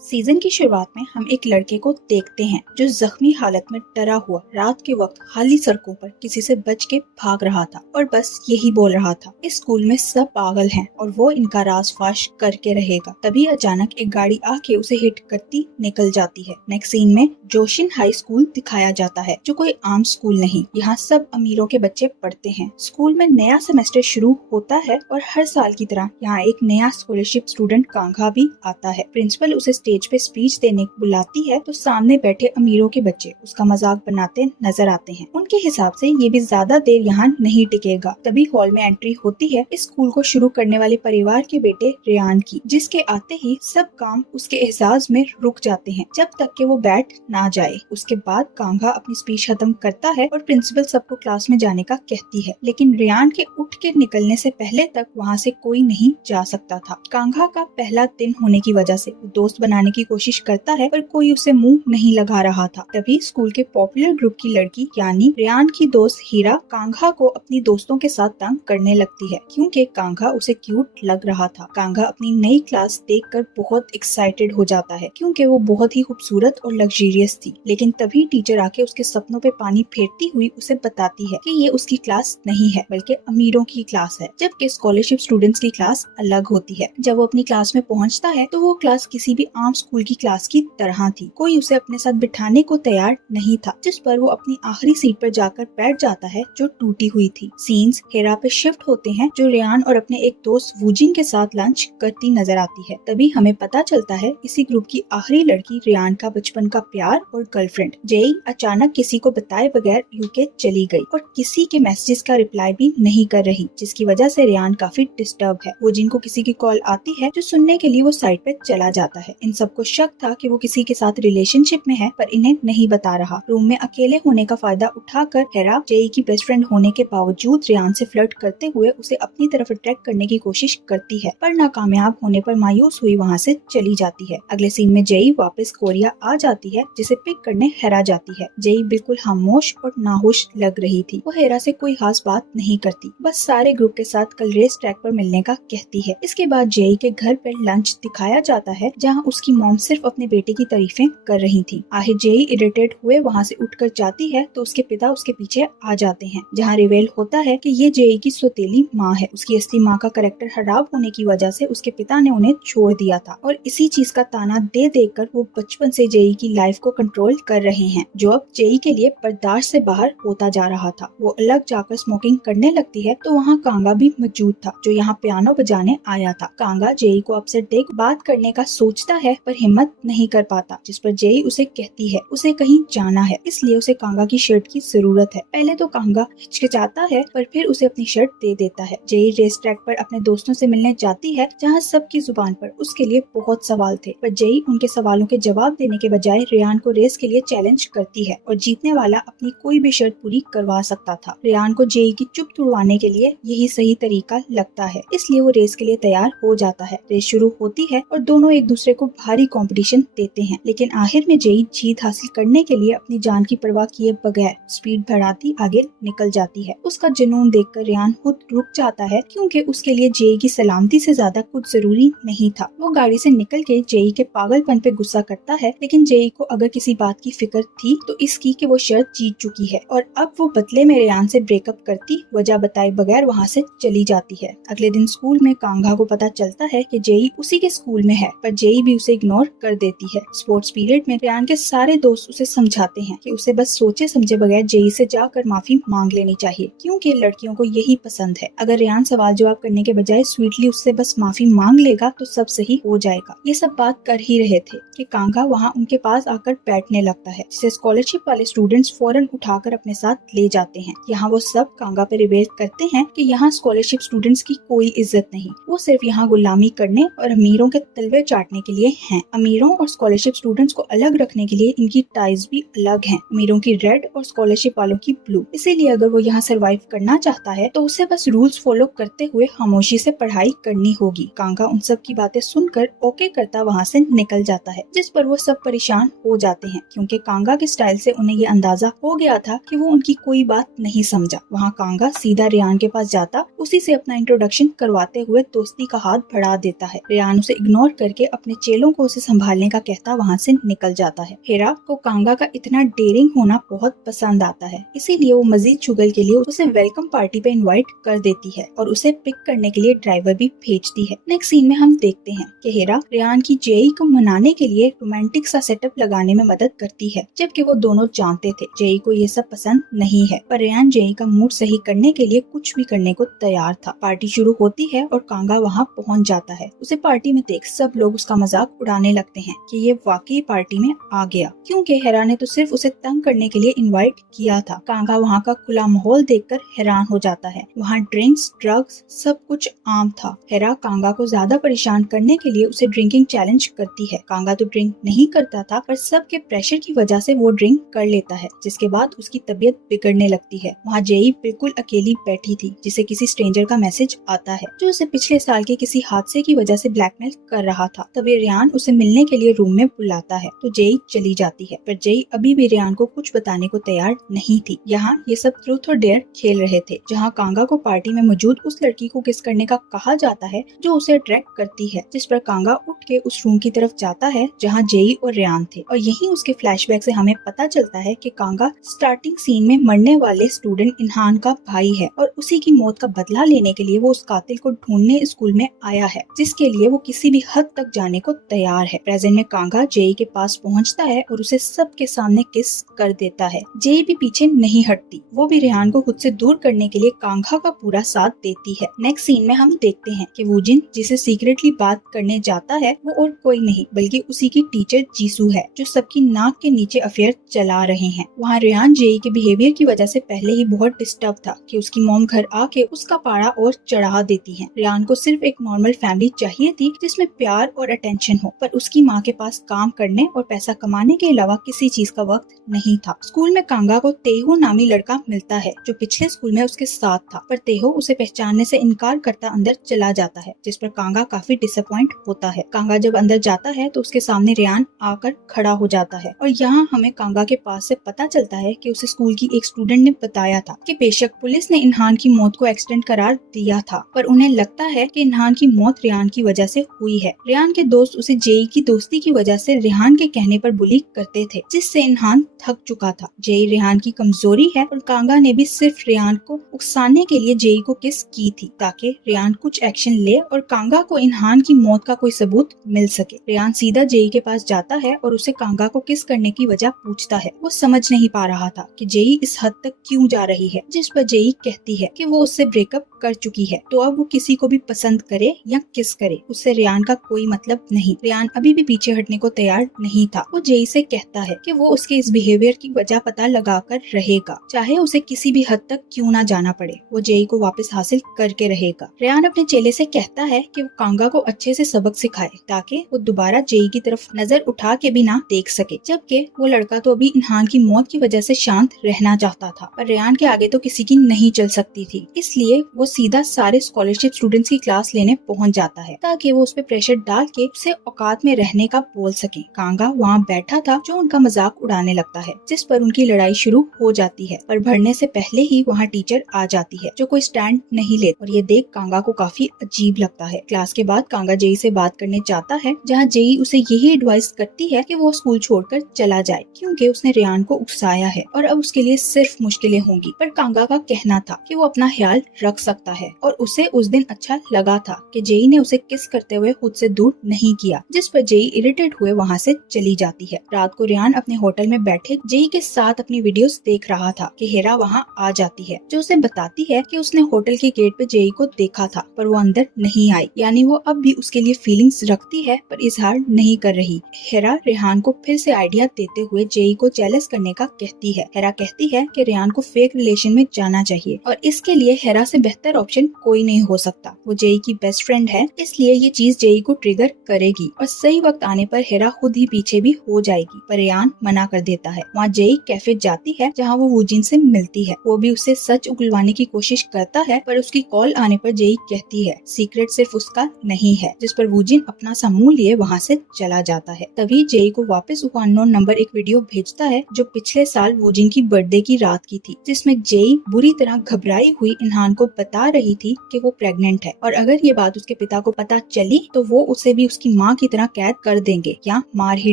Season की शुरुआत में हम एक लड़के को देखते हैं जो जख्मी हालत में डरा हुआ रात के वक्त खाली सड़कों पर किसी से बच के भाग रहा था और बस यही बोल रहा था, इस स्कूल में सब पागल हैं और वो इनका राज फाश करके रहेगा। तभी अचानक एक गाड़ी आके उसे हिट करती निकल जाती है। नेक्स्ट सीन में जोशिन हाई स्कूल दिखाया जाता है जो कोई आम स्कूल नहीं, यहाँ सब अमीरों के बच्चे पढ़ते हैं। स्कूल में नया सेमेस्टर शुरू होता है और हर साल की तरह यहाँ एक नया स्कॉलरशिप स्टूडेंट कांघा भी आता है। प्रिंसिपल उसे स्टेज पे स्पीच देने बुलाती है तो सामने बैठे अमीरों के बच्चे उसका मजाक बनाते नजर आते हैं। उनके हिसाब से ये भी ज्यादा देर यहाँ नहीं टिकेगा। तभी हॉल में एंट्री होती है इस स्कूल को शुरू करने वाले परिवार के बेटे रेयान की, जिसके आते ही सब काम उसके एहसास में रुक जाते हैं जब तक कि वो बैठ ना जाए। उसके बाद कांघा अपनी स्पीच खत्म करता है और प्रिंसिपल सबको क्लास में जाने का कहती है, लेकिन रेयान के उठ के निकलने से पहले तक वहाँ से कोई नहीं जा सकता था। कांघा का पहला दिन होने की वजह से दोस्त बनाने की कोशिश करता है पर कोई उसे मुंह नहीं लगा रहा था। तभी स्कूल के पॉपुलर ग्रुप की लड़की यानी रेयान की दोस्त हीरा कांघा को अपनी दोस्तों के साथ तंग करने लगती है क्योंकि कांघा उसे क्यूट लग रहा था। कांघा अपनी नई क्लास देखकर बहुत एक्साइटेड हो जाता है क्योंकि वो बहुत ही खूबसूरत और लग्जरियस थी, लेकिन तभी टीचर आके उसके सपनों पे पानी फेरती हुई उसे बताती है कि ये उसकी क्लास नहीं है बल्कि अमीरों की क्लास है, जबकि स्कॉलरशिप स्टूडेंट्स की क्लास अलग होती है। जब वो अपनी क्लास में पहुंचता है तो वो क्लास किसी भी आम स्कूल की क्लास की तरह थी। कोई उसे अपने साथ बिठाने को तैयार नहीं था, जिस पर वो अपनी आखिरी सीट पर जाकर बैठ जाता है जो टूटी हुई थी। सीन्स हेरा पे शिफ्ट होते हैं जो रेयान और अपने एक दोस्त वूजिन के साथ लंच करती नजर आती है। तभी हमें पता चलता है इसी ग्रुप की आखिरी लड़की रेयान का बचपन का प्यार और गर्लफ्रेंड जेई अचानक किसी को बताए बगैर यूके चली गई और किसी के मैसेजेस का रिप्लाई भी नहीं कर रही, जिसकी वजह से रेयान काफी डिस्टर्ब है। वूजिन को किसी की कॉल आती है जो सुनने के लिए वो साइट पे चला जाता है। इन सबको शक था कि वो किसी के साथ रिलेशनशिप में है पर इन्हें नहीं बता रहा। रूम में अकेले होने का फायदा उठाकर हेरा जेई की बेस्ट फ्रेंड होने के बावजूद रेयान से फ्लर्ट करते हुए उसे अपनी तरफ अट्रैक्ट करने की कोशिश करती है, पर नाकामयाब होने पर मायूस हुई वहाँ से चली जाती है। अगले सीन में जेई वापस कोरिया आ जाती है जिसे पिक करने हेरा जाती है। जेई बिल्कुल खामोश और नाहोश लग रही थी। वो हेरा से कोई खास बात नहीं करती, बस सारे ग्रुप के साथ कल रेस ट्रैक पर मिलने का कहती है। इसके बाद जेई के घर पर लंच दिखाया जाता है जहाँ उसकी मॉम सिर्फ अपने बेटे की तारीफें कर रही थी। आखिर जेई इरिटेट हुए वहाँ से उठकर जाती है तो उसके पिता उसके पीछे आ जाते हैं, जहाँ रिवेल होता है कि ये जेई की सौतेली माँ है। उसकी असली माँ का कैरेक्टर खराब होने की वजह से उसके पिता ने उन्हें छोड़ दिया था और इसी चीज का ताना दे देकर वो बचपन से जेई की लाइफ को कंट्रोल कर रहे हैं, जो अब जेई के लिए बर्दाश्त से बाहर होता जा रहा था। वो अलग जाकर स्मोकिंग करने लगती है तो वहाँ कांगा भी मौजूद था जो यहाँ पियानो बजाने आया था। कांगा जेई को अपसेट देख बात करने का सोचता है पर हिम्मत नहीं कर पाता, जिस पर जेई उसे कहती है उसे कहीं जाना है, इसलिए उसे कांगा की शर्ट की जरूरत है। पहले तो कांगा हिचकिचाता है पर फिर उसे अपनी शर्ट दे देता है। जेई रेस ट्रैक पर अपने दोस्तों से मिलने जाती है जहाँ सबकी जुबान पर उसके लिए बहुत सवाल थे, पर जेई उनके सवालों के जवाब देने के बजाय रेयान को रेस के लिए चैलेंज करती है और जीतने वाला अपनी कोई भी शर्त पूरी करवा सकता था। रेयान को जेई की चुप तुड़वाने के लिए यही सही तरीका लगता है, इसलिए वो रेस के लिए तैयार हो जाता है। रेस शुरू होती है और दोनों एक दूसरे को भारी कंपटीशन देते हैं, लेकिन आखिर में जेई जीत हासिल करने के लिए अपनी जान की परवाह किए बगैर स्पीड बढ़ाती आगे निकल जाती है। उसका जुनून देखकर रेयान खुद रुक जाता है क्योंकि उसके लिए जेई की सलामती से ज्यादा कुछ जरूरी नहीं था। वो गाड़ी से निकल के जेई के पागलपन पे गुस्सा करता है, लेकिन जेई को अगर किसी बात की फिक्र थी तो इसकी कि वो शर्त जीत चुकी है और अब वो बदले में रेयान से ब्रेकअप करती वजह बताए बगैर वहाँ से चली जाती है। अगले दिन स्कूल में कांघा को पता चलता है कि जेई उसी के स्कूल में है, पर जेई भी उसे इग्नोर कर देती है। स्पोर्ट्स पीरियड में रेयान के सारे दोस्त उसे समझाते हैं कि उसे बस सोचे समझे बगैर जेई से जाकर माफी मांग लेनी चाहिए क्योंकि लड़कियों को यही पसंद है। अगर रेयान सवाल जवाब करने के बजाय स्वीटली उससे बस माफी मांग लेगा तो सब सही हो जाएगा। ये सब बात कर ही रहे थे कि कांघा वहाँ उनके पास आकर बैठने लगता है, जिसे स्कॉलरशिप वाले स्टूडेंट्स फौरन उठाकर अपने साथ ले जाते हैं। यहाँ वो सब कांगा पे रिवेल करते हैं कि यहाँ स्कॉलरशिप स्टूडेंट्स की कोई इज्जत नहीं, वो सिर्फ यहाँ गुलामी करने और अमीरों के तलवे चाटने के लिए हैं। अमीरों और स्कॉलरशिप स्टूडेंट्स को अलग रखने के लिए इनकी टाइज भी अलग हैं, अमीरों की रेड और स्कॉलरशिप वालों की ब्लू। इसीलिए अगर वो यहाँ सरवाइव करना चाहता है तो उसे बस रूल्स फॉलो करते हुए खामोशी से पढ़ाई करनी होगी। कांगा उन सब की बातें सुनकर ओके करता वहाँ से निकल जाता है, जिस पर वो सब परेशान हो जाते हैं क्योंकि कांगा के स्टाइल से उन्हें ये अंदाजा हो गया था कि वो उनकी कोई बात नहीं समझा। वहाँ कांगा सीधा रेयान के पास जाता उसी से अपना इंट्रोडक्शन करवाते हुए दोस्ती का हाथ बढ़ा देता है। रेयान उसे इग्नोर करके अपने चेलों वालों को उसे संभालने का कहता वहाँ से निकल जाता है। हेरा को कांगा का इतना डेयरिंग होना बहुत पसंद आता है, इसीलिए वो मजीद चुगल के लिए उसे वेलकम पार्टी पे इनवाइट कर देती है और उसे पिक करने के लिए ड्राइवर भी भेजती है। नेक्स्ट सीन में हम देखते हैं कि हेरा रेहान की जेई को मनाने के लिए रोमांटिक सा सेटअप लगाने में मदद करती है, जबकि वो दोनों जानते थे जेई को ये सब पसंद नहीं है, पर रेहान जेई का मूड सही करने के लिए कुछ भी करने को तैयार था। पार्टी शुरू होती है और कांगा वहाँ पहुँच जाता है। उसे पार्टी में देख सब लोग उसका मजाक उड़ाने लगते हैं कि ये वाकई पार्टी में आ गया, क्योंकि हेरा ने तो सिर्फ उसे तंग करने के लिए इनवाइट किया था। कांगा वहाँ का खुला माहौल देखकर हैरान हो जाता है। वहाँ ड्रिंक्स, ड्रग्स सब कुछ आम था। हेरा कांगा को ज्यादा परेशान करने के लिए उसे ड्रिंकिंग चैलेंज करती है। कांगा तो ड्रिंक नहीं करता था, पर सबके प्रेशर की वजह से वो ड्रिंक कर लेता है, जिसके बाद उसकी तबीयत बिगड़ने लगती है। वहाँ जेई बिल्कुल अकेली बैठी थी, जिसे किसी स्ट्रेंजर का मैसेज आता है जो उसे पिछले साल के किसी हादसे की वजह से ब्लैकमेल कर रहा था। तभी रेहान उसे मिलने के लिए रूम में बुलाता है तो जेई चली जाती है, पर जेई अभी भी रेहान को कुछ बताने को तैयार नहीं थी। यहाँ ये सब ट्रूथ और डेयर खेल रहे थे, जहाँ कांगा को पार्टी में मौजूद उस लड़की को किस करने का कहा जाता है जो उसे अट्रैक्ट करती है, जिस पर कांगा उठ के उस रूम की तरफ जाता है जहाँ जेई और रेहान थे। और यही उसके फ्लैशबैक से हमें पता चलता है कि कांगा स्टार्टिंग सीन में मरने वाले स्टूडेंट इनहान का भाई है और उसी की मौत का बदला लेने के लिए वो उस कातिल को ढूंढने स्कूल में आया है, जिसके लिए वो किसी भी हद तक जाने को तैयार है। प्रेजेंट में कांगा जेई के पास पहुंचता है और उसे सबके सामने किस कर देता है। जेई भी पीछे नहीं हटती, वो भी रेहान को खुद से दूर करने के लिए कांगा का पूरा साथ देती है। नेक्स्ट सीन में हम देखते हैं कि वूजिन जिसे सीक्रेटली बात करने जाता है वो और कोई नहीं बल्कि उसी की टीचर जीसू है, जो सबकी नाक के नीचे अफेयर चला रहे हैं। वहाँ रेहान जेई के बिहेवियर की वजह से पहले ही बहुत डिस्टर्ब था कि उसकी मॉम घर आके उसका पारा और चढ़ा देती है। रेहान को सिर्फ एक नॉर्मल फैमिली चाहिए थी जिसमें प्यार और अटेंशन हो, पर उसकी माँ के पास काम करने और पैसा कमाने के अलावा किसी चीज का वक्त नहीं था। स्कूल में कांगा को तेहो नामी लड़का मिलता है जो पिछले स्कूल में उसके साथ था, पर तेहो उसे पहचानने से इनकार करता अंदर चला जाता है, जिस पर कांगा काफी डिसअपॉइंट होता है। कांगा जब अंदर जाता है तो उसके सामने रेहान आकर खड़ा हो जाता है और यहाँ हमें कांगा के पास से पता चलता है कि उसे स्कूल की एक स्टूडेंट ने बताया था कि बेशक पुलिस ने इनहान की मौत को एक्सीडेंट करार दिया था, पर उन्हें लगता है कि इनहान की मौत रेहान की वजह से हुई है। रेहान के दोस्त उसे जेई की दोस्ती की वजह से रेहान के कहने पर बुली करते थे, जिससे इनहान थक चुका था। जेई रेहान की कमजोरी है और कांगा ने भी सिर्फ रेहान को उकसाने के लिए जेई को किस की थी ताकि रेहान कुछ एक्शन ले और कांगा को इनहान की मौत का कोई सबूत मिल सके। रेहान सीधा जेई के पास जाता है और उसे कांगा को किस करने की वजह पूछता है। वो समझ नहीं पा रहा था कि जेई इस हद तक क्यों जा रही है, जिस पर जेई कहती है कि वो उससे ब्रेकअप कर चुकी है, तो अब वो किसी को भी पसंद करे या किस करे उससे रेहान का कोई मतलब नहीं। रेहान अभी भी पीछे हटने को तैयार नहीं था। वो जेई से कहता है कि वो उसके इस बिहेवियर की वजह पता लगाकर रहेगा, चाहे उसे किसी भी हद तक क्यों ना जाना पड़े। वो जेई को वापस हासिल करके रहेगा। रेहान अपने चेले से कहता है कि वो कांगा को अच्छे से सबक सिखाए ताकि वो दोबारा जेई की तरफ नजर उठा के भी ना देख सके, जबकि वो लड़का तो अभी इनहान की मौत की वजह से शांत रहना चाहता था, पर रेहान के आगे तो किसी की नहीं चल सकती थी। इसलिए वो सीधा सारे स्कॉलरशिप स्टूडेंट्स की क्लास लेने पहुंच जाता है ताकि वो उस पर प्रेशर डाल के उसे औकात में रहने का बोल सके। कांगा वहाँ बैठा था जो उनका मजाक उड़ाने लगता है, जिस पर उनकी लड़ाई शुरू हो जाती है, पर भरने से पहले ही वहाँ टीचर आ जाती है जो कोई स्टैंड नहीं ले, और ये देख कांगा को काफी अजीब लगता है। क्लास के बाद कांगा जेई से बात करने जाता है, जहाँ जेई उसे यही एडवाइस करती है कि वो स्कूल छोड़कर चला जाए क्योंकि उसने रेहान को उकसाया है और अब उसके लिए सिर्फ मुश्किलें होंगी। पर कांगा का कहना था कि वो अपना ख्याल रख सकता है और उसे उस दिन अच्छा लगा था कि जेई ने उसे किस करते हुए खुद से दूर नहीं किया, जिस पर जेई इरिटेट हुए वहाँ से चली जाती है। रात को रेहान अपने होटल में बैठे जेई के साथ अपनी वीडियोस देख रहा था कि हेरा वहाँ आ जाती है, जो उसे बताती है कि उसने होटल के गेट पे जेई को देखा था पर वो अंदर नहीं आई, यानी वो अब भी उसके लिए फीलिंग्स रखती है पर इजहार नहीं कर रही। हेरा रेहान को फिर से आइडिया देते हुए जेई को जेलस करने का कहती है। हेरा कहती है कि रेहान को फेक रिलेशन में जाना चाहिए और इसके लिए हेरा से बेहतर ऑप्शन कोई नहीं हो सकता। वो जेई की बेस्ट फ्रेंड है, इसलिए ये चीज जेई को ट्रिगर करेगी और सही वक्त आने पर हेरा खुद ही पीछे भी हो जाएगी, पर रेहान मना कर देता है। वहाँ जेई कैफे जाती है जहाँ वो वूजिन से मिलती है। वो भी उससे सच उगलवाने की कोशिश करता है, पर उसकी कॉल आने पर जेई कहती है सीक्रेट सिर्फ उसका नहीं है, जिस पर वूजिन अपना समूह लिए वहाँ से चला जाता है। तभी जेई को वापस वो अननोन नंबर एक वीडियो भेजता है जो पिछले साल वूजिन की बर्थडे की रात की थी, जिसमें जेई बुरी तरह घबराई हुई इनहान को बता बता रही थी कि वो प्रेग्नेंट है और अगर ये बात उसके पिता को पता चली तो वो उसे भी उसकी माँ की तरह कैद कर देंगे या मार ही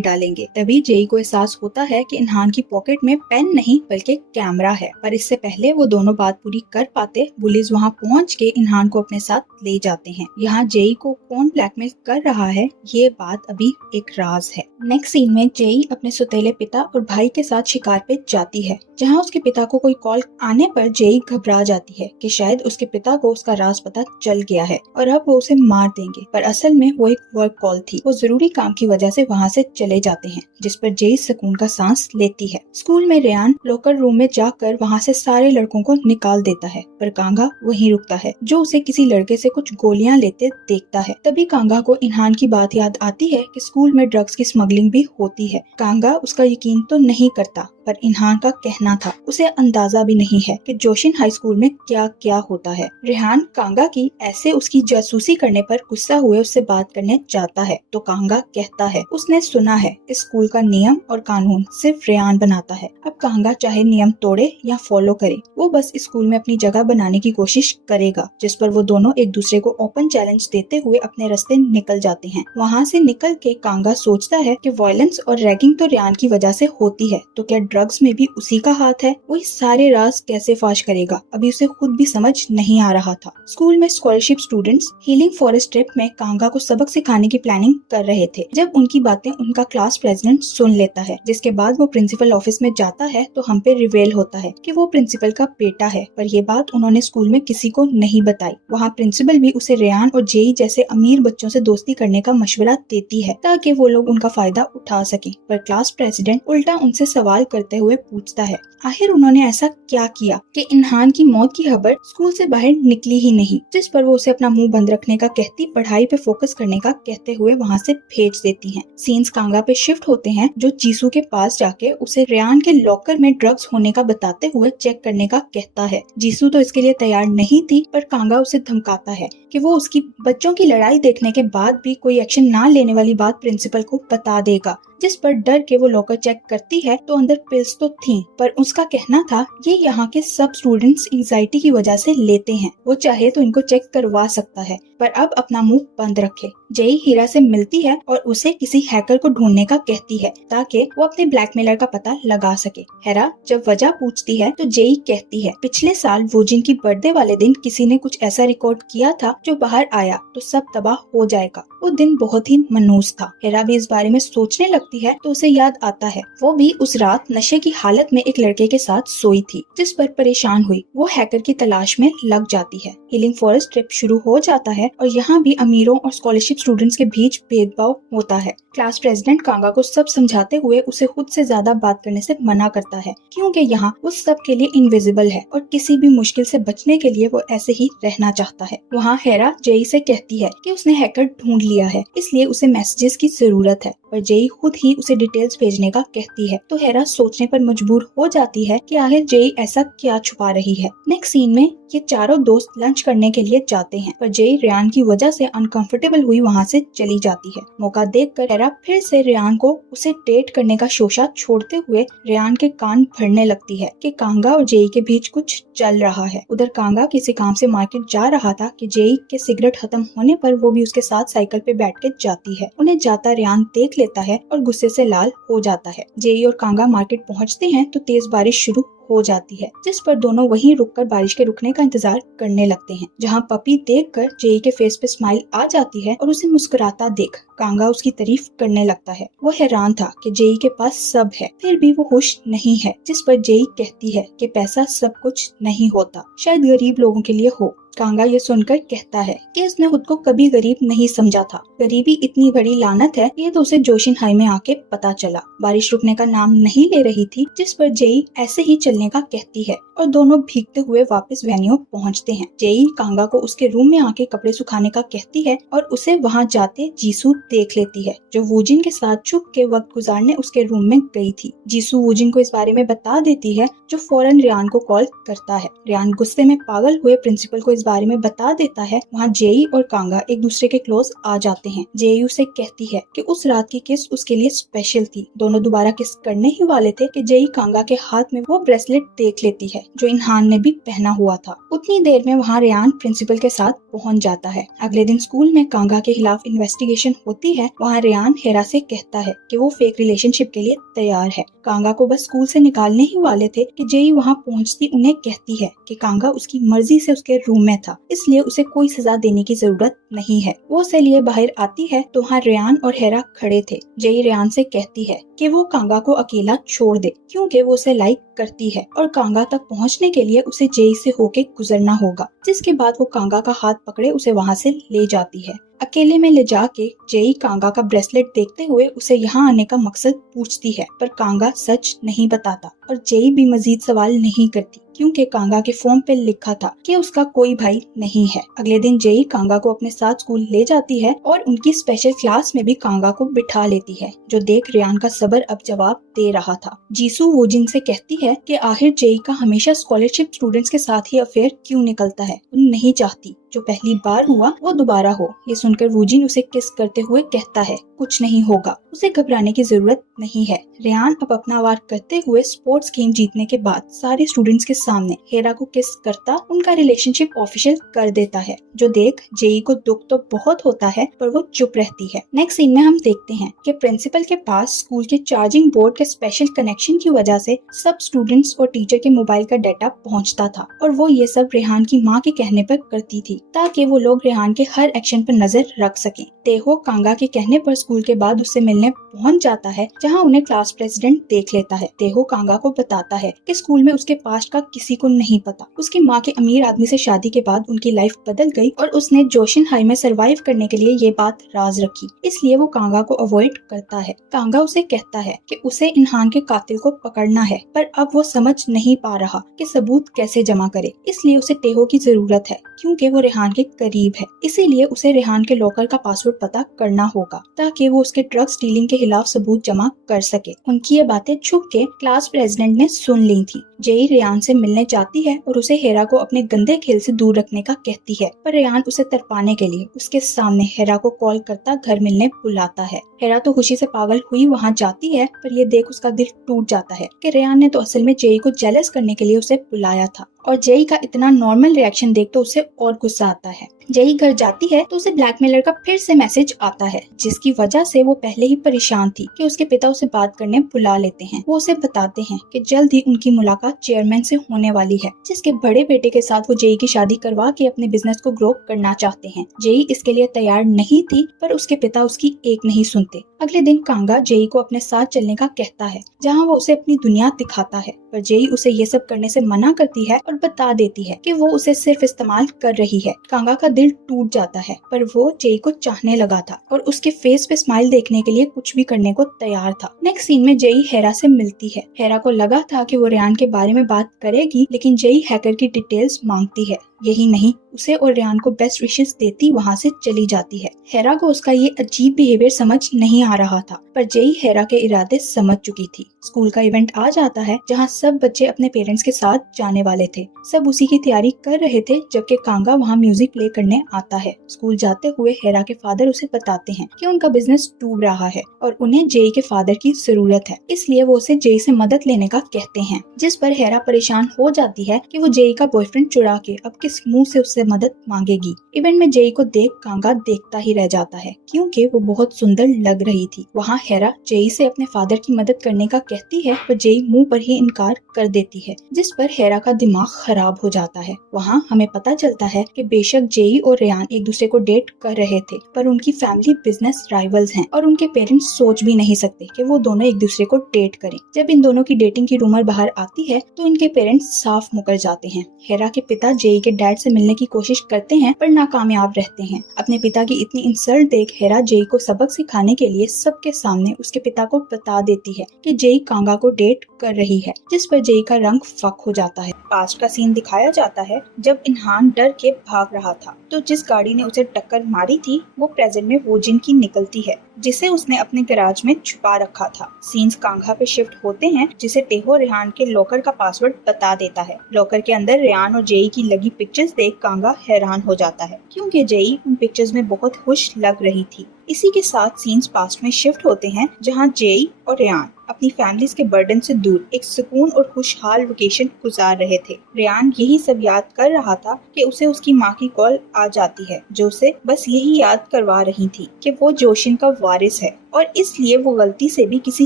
डालेंगे। तभी जेई को एहसास होता है कि इन्हान की पॉकेट में पेन नहीं बल्कि कैमरा है, पर इससे पहले वो दोनों बात पूरी कर पाते पुलिस वहाँ पहुँच के इन्हान को अपने साथ ले जाते हैं। यहाँ जेई को कौन ब्लैकमेल कर रहा है ये बात अभी एक राज है। नेक्स्ट सीन में जेई अपने सौतेले पिता और भाई के साथ शिकार पे जाती है, जहाँ उसके पिता को कोई कॉल आने पर जेई घबरा जाती है कि शायद उसके पिता को उसका राज पता चल गया है और अब वो उसे मार देंगे, पर असल में वो एक वर्क कॉल थी। वो जरूरी काम की वजह से वहाँ से चले जाते हैं, जिस पर जेई सुकून का सांस लेती है। स्कूल में रेयान लॉकर रूम में जाकर वहाँ से सारे लड़कों को निकाल देता है, पर कांगा वहीं रुकता है, जो उसे किसी लड़के से कुछ गोलियां लेते देखता है। तभी कांगा को इन्हान की बात याद आती है कि स्कूल में ड्रग्स की स्मगलिंग भी होती है। कांगा उसका यकीन तो नहीं करता, पर इन्हान का कहना था। उसे अंदाजा भी नहीं है कि जोशिन हाई स्कूल में क्या क्या होता है। रेहान कांगा की ऐसे उसकी जासूसी करने पर गुस्सा हुए उससे बात करने जाता है, तो कांगा कहता है उसने सुना है इस स्कूल का नियम और कानून सिर्फ रेहान बनाता है। अब कांगा चाहे नियम तोड़े या फॉलो करे, वो बस स्कूल में अपनी जगह बनाने की कोशिश करेगा, जिस पर वो दोनों एक दूसरे को ओपन चैलेंज देते हुए अपने रास्ते निकल जाते हैं। वहाँ से निकल के कांगा सोचता है कि वायलेंस और रैगिंग तो रेहान की वजह से होती है, तो क्या ड्रग्स में भी उसी का हाथ है? वो सारे राज कैसे फाश करेगा, अभी उसे खुद भी समझ नहीं आ रहा था। स्कूल में scholarship students healing forest trip में कांगा को सबक सिखाने की प्लानिंग कर रहे थे, जब उनकी बातें उनका क्लास प्रेसिडेंट सुन लेता है, जिसके बाद वो प्रिंसिपल ऑफिस में जाता है तो हम पे रिवेल होता है कि वो प्रिंसिपल का बेटा है, पर ये बात उन्होंने स्कूल में किसी को नहीं बताई। वहाँ प्रिंसिपल भी उसे रेयान और जेई जैसे अमीर बच्चों से दोस्ती करने का मशवरा देती है ताकि वो लोग उनका फायदा उठा सके, पर क्लास प्रेसिडेंट उल्टा उनसे सवाल करते हुए पूछता है आखिर उन्होंने ऐसा क्या किया कि इन्हान की मौत की खबर स्कूल से बाहर निकली ही नहीं, जिस पर वो उसे अपना मुंह बंद रखने का कहती पढ़ाई पे फोकस करने का कहते हुए वहाँ से भेज देती हैं। सीन्स कांगा पे शिफ्ट होते हैं, जो जीसू के पास जाके उसे रेयान के लॉकर में ड्रग्स होने का बताते हुए चेक करने का कहता है। जीसू तो इसके लिए तैयार नहीं थी, पर कांगा उसे धमकाता है कि वो उसकी बच्चों की लड़ाई देखने के बाद भी कोई एक्शन ना लेने वाली बात प्रिंसिपल को बता देगा, जिस पर डर के वो लॉकर चेक करती है तो अंदर पिल्स तो थी, पर उसका कहना था ये यहाँ के सब स्टूडेंट्स एंजाइटी की वजह से लेते हैं, वो चाहे तो इनको चेक करवा सकता है, पर अब अपना मुंह बंद रखे। जेई हीरा से मिलती है और उसे किसी हैकर को ढूंढने का कहती है ताकि वो अपने ब्लैकमेलर का पता लगा सके। हेरा जब वजह पूछती है तो जेई कहती है पिछले साल वूजिन की बर्थडे वाले दिन किसी ने कुछ ऐसा रिकॉर्ड किया था जो बाहर आया तो सब तबाह हो जाएगा। वो दिन बहुत ही मनहूस था। हेरा भी इस बारे में सोचने लगती है तो उसे याद आता है वो भी उस रात नशे की हालत में एक लड़के के साथ सोई थी, जिस पर परेशान हुई वो हैकर की तलाश में लग जाती है। हीलिंग फॉरेस्ट ट्रिप शुरू हो जाता है और यहाँ भी अमीरों और स्कॉलरशिप स्टूडेंट्स के बीच भेदभाव होता है। क्लास प्रेसिडेंट कांगा को सब समझाते हुए उसे खुद से ज्यादा बात करने से मना करता है, क्योंकि यहाँ वो सब के लिए इनविजिबल है और किसी भी मुश्किल से बचने के लिए वो ऐसे ही रहना चाहता है। वहाँ हेरा जेई से कहती है कि उसने हैकर ढूंढ लिया है, इसलिए उसे मैसेजेस की जरूरत है, पर जेई खुद ही उसे डिटेल्स भेजने का कहती है, तो हेरा सोचने पर मजबूर हो जाती है कि आखिर जेई ऐसा क्या छुपा रही है। नेक्स्ट सीन में ये चारों दोस्त लंच करने के लिए जाते हैं, पर जेई रेयान की वजह से अनकंफर्टेबल हुई वहाँ से चली जाती है। मौका देखकर हेरा फिर से रेयान को उसे डेट करने का शोशा छोड़ते हुए रेयान के कान भरने लगती है कि कांगा और जेई के बीच कुछ चल रहा है। उधर कांगा किसी काम से मार्केट जा रहा था कि जेई के सिगरेट खत्म होने पर वो भी उसके साथ साइकिल पे बैठ के जाती है। उन्हें जाता रेयान देख लेता है और गुस्से से लाल हो जाता है। जेई और कांगा मार्केट पहुँचते हैं तो तेज बारिश शुरू हो जाती है, जिस पर दोनों वहीं रुककर बारिश के रुकने का इंतजार करने लगते हैं। जहां पपी देखकर जेई के फेस पे स्माइल आ जाती है और उसे मुस्कुराता देख कांगा उसकी तारीफ करने लगता है। वो हैरान था कि जेई के पास सब है, फिर भी वो खुश नहीं है, जिस पर जेई कहती है कि पैसा सब कुछ नहीं होता, शायद गरीब लोगों के लिए हो। कांगा ये सुनकर कहता है कि उसने खुद को कभी गरीब नहीं समझा था, गरीबी इतनी बड़ी लानत है ये तो उसे जोशिन हाई में आके पता चला। बारिश रुकने का नाम नहीं ले रही थी, जिस पर जेई ऐसे ही चलने का कहती है और दोनों भीगते हुए वापस वेन्यू पहुंचते हैं। जेई कांगा को उसके रूम में आके कपड़े सुखाने का कहती है और उसे वहां जाते जीसू देख लेती है, जो वूजिन के साथ छुप के वक्त गुजारने उसके रूम में गई थी। जीसू वूजिन को इस बारे में बता देती है, जो फौरन रेयान को कॉल करता है। रेयान गुस्से में पागल हुए प्रिंसिपल को इस बारे में बता देता है, वहाँ जेई और कांगा एक दूसरे के क्लोज आ जाते हैं। जेई उसे कहती है कि उस रात की किस उसके लिए स्पेशल थी। दोनों दोबारा किस करने ही वाले थे कि जेई कांगा के हाथ में वो ब्रेसलेट देख लेती है जो इनहान ने भी पहना हुआ था। उतनी देर में वहाँ रेयान प्रिंसिपल के साथ पहुँच जाता है। अगले दिन स्कूल में कांगा के खिलाफ इन्वेस्टिगेशन होती है। वहाँ रेयान हेरा से कहता है कि वो फेक रिलेशनशिप के लिए तैयार है। कांगा को बस स्कूल से निकालने ही वाले थे कि जेई वहाँ पहुँचती उन्हें कहती है कि कांगा उसकी मर्जी से उसके रूम में था, इसलिए उसे कोई सजा देने की जरूरत नहीं है। वो उसे लिए बाहर आती है तो वहाँ रेयान और हेरा खड़े थे। जेई रेयान से कहती है कि वो कांगा को अकेला छोड़ दे क्योंकि वो उसे लाइक करती है और कांगा तक पहुँचने के लिए उसे जेई से होके गुजरना होगा। जिसके बाद वो कांगा का हाथ पकड़े उसे वहाँ से ले जाती है। अकेले में ले जाके जेई कांगा का ब्रेसलेट देखते हुए उसे यहाँ आने का मकसद पूछती है, पर कांगा सच नहीं बताता और जेई भी मजीद सवाल नहीं करती क्योंकि कांगा के फॉर्म पे लिखा था कि उसका कोई भाई नहीं है। अगले दिन जेई कांगा को अपने साथ स्कूल ले जाती है और उनकी स्पेशल क्लास में भी कांगा को बिठा लेती है, जो देख रेयान का सब्र अब जवाब दे रहा था। जीसू वोजिन से कहती है कि आखिर जेई का हमेशा स्कॉलरशिप स्टूडेंट्स के साथ ही अफेयर क्यों निकलता है। वो नहीं चाहती जो पहली बार हुआ वो दोबारा हो। ये सुनकर वोजिन उसे किस करते हुए कहता है कुछ नहीं होगा, उसे घबराने की जरूरत नहीं है। रेयान अब अपना वार करते हुए स्पोर्ट्स गेम जीतने के बाद सारे स्टूडेंट्स के सामने हेरा को किस करता उनका रिलेशनशिप ऑफिशियल कर देता है, जो देख जेई को दुख तो बहुत होता है पर वो चुप रहती है। नेक्स्ट सीन में हम देखते हैं कि प्रिंसिपल के पास स्कूल के चार्जिंग बोर्ड के स्पेशल कनेक्शन की वजह से सब स्टूडेंट्स और टीचर के मोबाइल का डाटा पहुंचता था और वो ये सब रेहान की माँ के कहने पर करती थी ताकि वो लोग रेहान के हर एक्शन पर नजर रख सकें। तेहो कांगा के कहने पर स्कूल के बाद उससे मिलने पहुंच जाता है, जहां उन्हें क्लास प्रेसिडेंट देख लेता है। तेहो कांगा को बताता है कि स्कूल में उसके पास्ट का किसी को नहीं पता। उसकी माँ के अमीर आदमी से शादी के बाद उनकी लाइफ बदल गई और उसने जोशिन हाई में सरवाइव करने के लिए ये बात राज रखी, इसलिए वो कांगा को अवॉइड करता है। कांगा उसे कहता है कि उसे इनहान के कातिल को पकड़ना है, पर अब वो समझ नहीं पा रहा कि सबूत कैसे जमा करे, इसलिए उसे तेहो की जरूरत है क्योंकि वो रेहान के करीब है। इसीलिए उसे रेहान के लॉकर का पासवर्ड पता करना होगा ताकि वो उसके ड्रग्स डीलिंग के खिलाफ सबूत जमा कर सके। उनकी ये बातें छुप के क्लास प्रेसिडेंट ने सुन ली थी। जेई रेयान से मिलने जाती है और उसे हेरा को अपने गंदे खेल से दूर रखने का कहती है, पर रेयान उसे तरपाने के लिए उसके सामने हेरा को कॉल करता घर मिलने बुलाता है। हेरा तो खुशी से पागल हुई वहाँ जाती है, पर ये देख उसका दिल टूट जाता है कि रेयान ने तो असल में जेई को जेलस करने के लिए उसे बुलाया था और जेई का इतना नॉर्मल रिएक्शन देख तो उसे और गुस्सा आता है। जेई घर जाती है तो उसे ब्लैकमेलर का फिर से मैसेज आता है, जिसकी वजह से वो पहले ही परेशान थी कि उसके पिता उसे बात करने बुला लेते हैं। वो उसे बताते हैं कि जल्द ही उनकी मुलाकात चेयरमैन से होने वाली है, जिसके बड़े बेटे के साथ वो जेई की शादी करवा के अपने बिजनेस को ग्रो करना चाहते हैं। जेई इसके लिए तैयार नहीं थी, पर उसके पिता उसकी एक नहीं सुनते। अगले दिन कांगा जेई को अपने साथ चलने का कहता है, जहाँ वो उसे अपनी दुनिया दिखाता है, पर जेई उसे ये सब करने से मना करती है और बता देती है कि वो उसे सिर्फ इस्तेमाल कर रही है। कांगा का दिल टूट जाता है, पर वो जेई को चाहने लगा था और उसके फेस पे स्माइल देखने के लिए कुछ भी करने को तैयार था। नेक्स्ट सीन में जेई हेरा से मिलती है। हेरा को लगा था कि वो रेयान के बारे में बात करेगी, लेकिन जेई हैकर की डिटेल्स मांगती है। यही नहीं, उसे और रेयान को बेस्ट विशेस देती वहाँ से चली जाती है। हेरा को उसका ये अजीब बिहेवियर समझ नहीं आ रहा था, पर जेई हेरा के इरादे समझ चुकी थी। स्कूल का इवेंट आ जाता है, जहाँ सब बच्चे अपने पेरेंट्स के साथ जाने वाले थे। सब उसी की तैयारी कर रहे थे, जबकि कांगा वहाँ म्यूजिक प्ले करने आता है। स्कूल जाते हुए हेरा के फादर उसे बताते हैं कि उनका बिजनेस डूब रहा है और उन्हें जेई के फादर की जरूरत है, इसलिए वो उसे जेई से मदद लेने का कहते हैं। जिस पर हेरा परेशान हो जाती है कि वो जेई का बॉयफ्रेंड चुरा के अब किस मुंह से उससे मदद मांगेगी। इवेंट में जेई को देख कांगा देखता ही रह जाता है क्योंकि वो बहुत सुंदर लग रही थी। वहाँ हेरा जेई से अपने फादर की मदद करने का कहती है, पर जेई मुंह पर ही इनकार कर देती है, जिस पर हेरा का दिमाग खराब हो जाता है। वहाँ हमें पता चलता है कि बेशक जेई और रेयान एक दूसरे को डेट कर रहे थे, पर उनकी फैमिली बिजनेस राइवल्स हैं और उनके पेरेंट्स सोच भी नहीं सकते कि वो दोनों एक दूसरे को डेट करें। जब इन दोनों की डेटिंग की रूमर बाहर आती है तो इनके पेरेंट्स साफ मुकर जाते हैं। हेरा के पिता जेई के डैड से मिलने की कोशिश करते हैं, पर नाकामयाब रहते हैं। अपने पिता की इतनी इंसल्ट देख हेरा जेई को सबक सिखाने के लिए सबके सामने उसके पिता को बता देती है कि जेई कांगा को डेट कर रही है, जिस पर जेई का रंग फक हो जाता है। पास्ट का सीन दिखाया जाता है जब इनहान डर के भाग रहा था, तो जिस गाड़ी ने उसे टक्कर मारी थी वो प्रेजेंट में वूजिन की निकलती है, जिसे उसने अपने गैराज में छुपा रखा था। सीन्स कांगा पे शिफ्ट होते हैं, जिसे टेहो रेहान के लॉकर का पासवर्ड बता देता है। लॉकर के अंदर रेहान और जेई की लगी पिक्चर्स देख कांगा हैरान हो जाता है, क्योंकि जेई उन पिक्चर्स में बहुत खुश लग रही थी। इसी के साथ सीन्स पास्ट में शिफ्ट होते हैं, जहां जेई और रेहान अपनी फैमिलीज के बर्डन से दूर एक सुकून और खुशहाल वेकेशन गुजार रहे थे। रेहान यही सब याद कर रहा था कि उसे उसकी माँ की कॉल आ जाती है, जो उसे बस यही याद करवा रही थी कि वो जोशिन का वारिस है और इसलिए वो गलती से भी किसी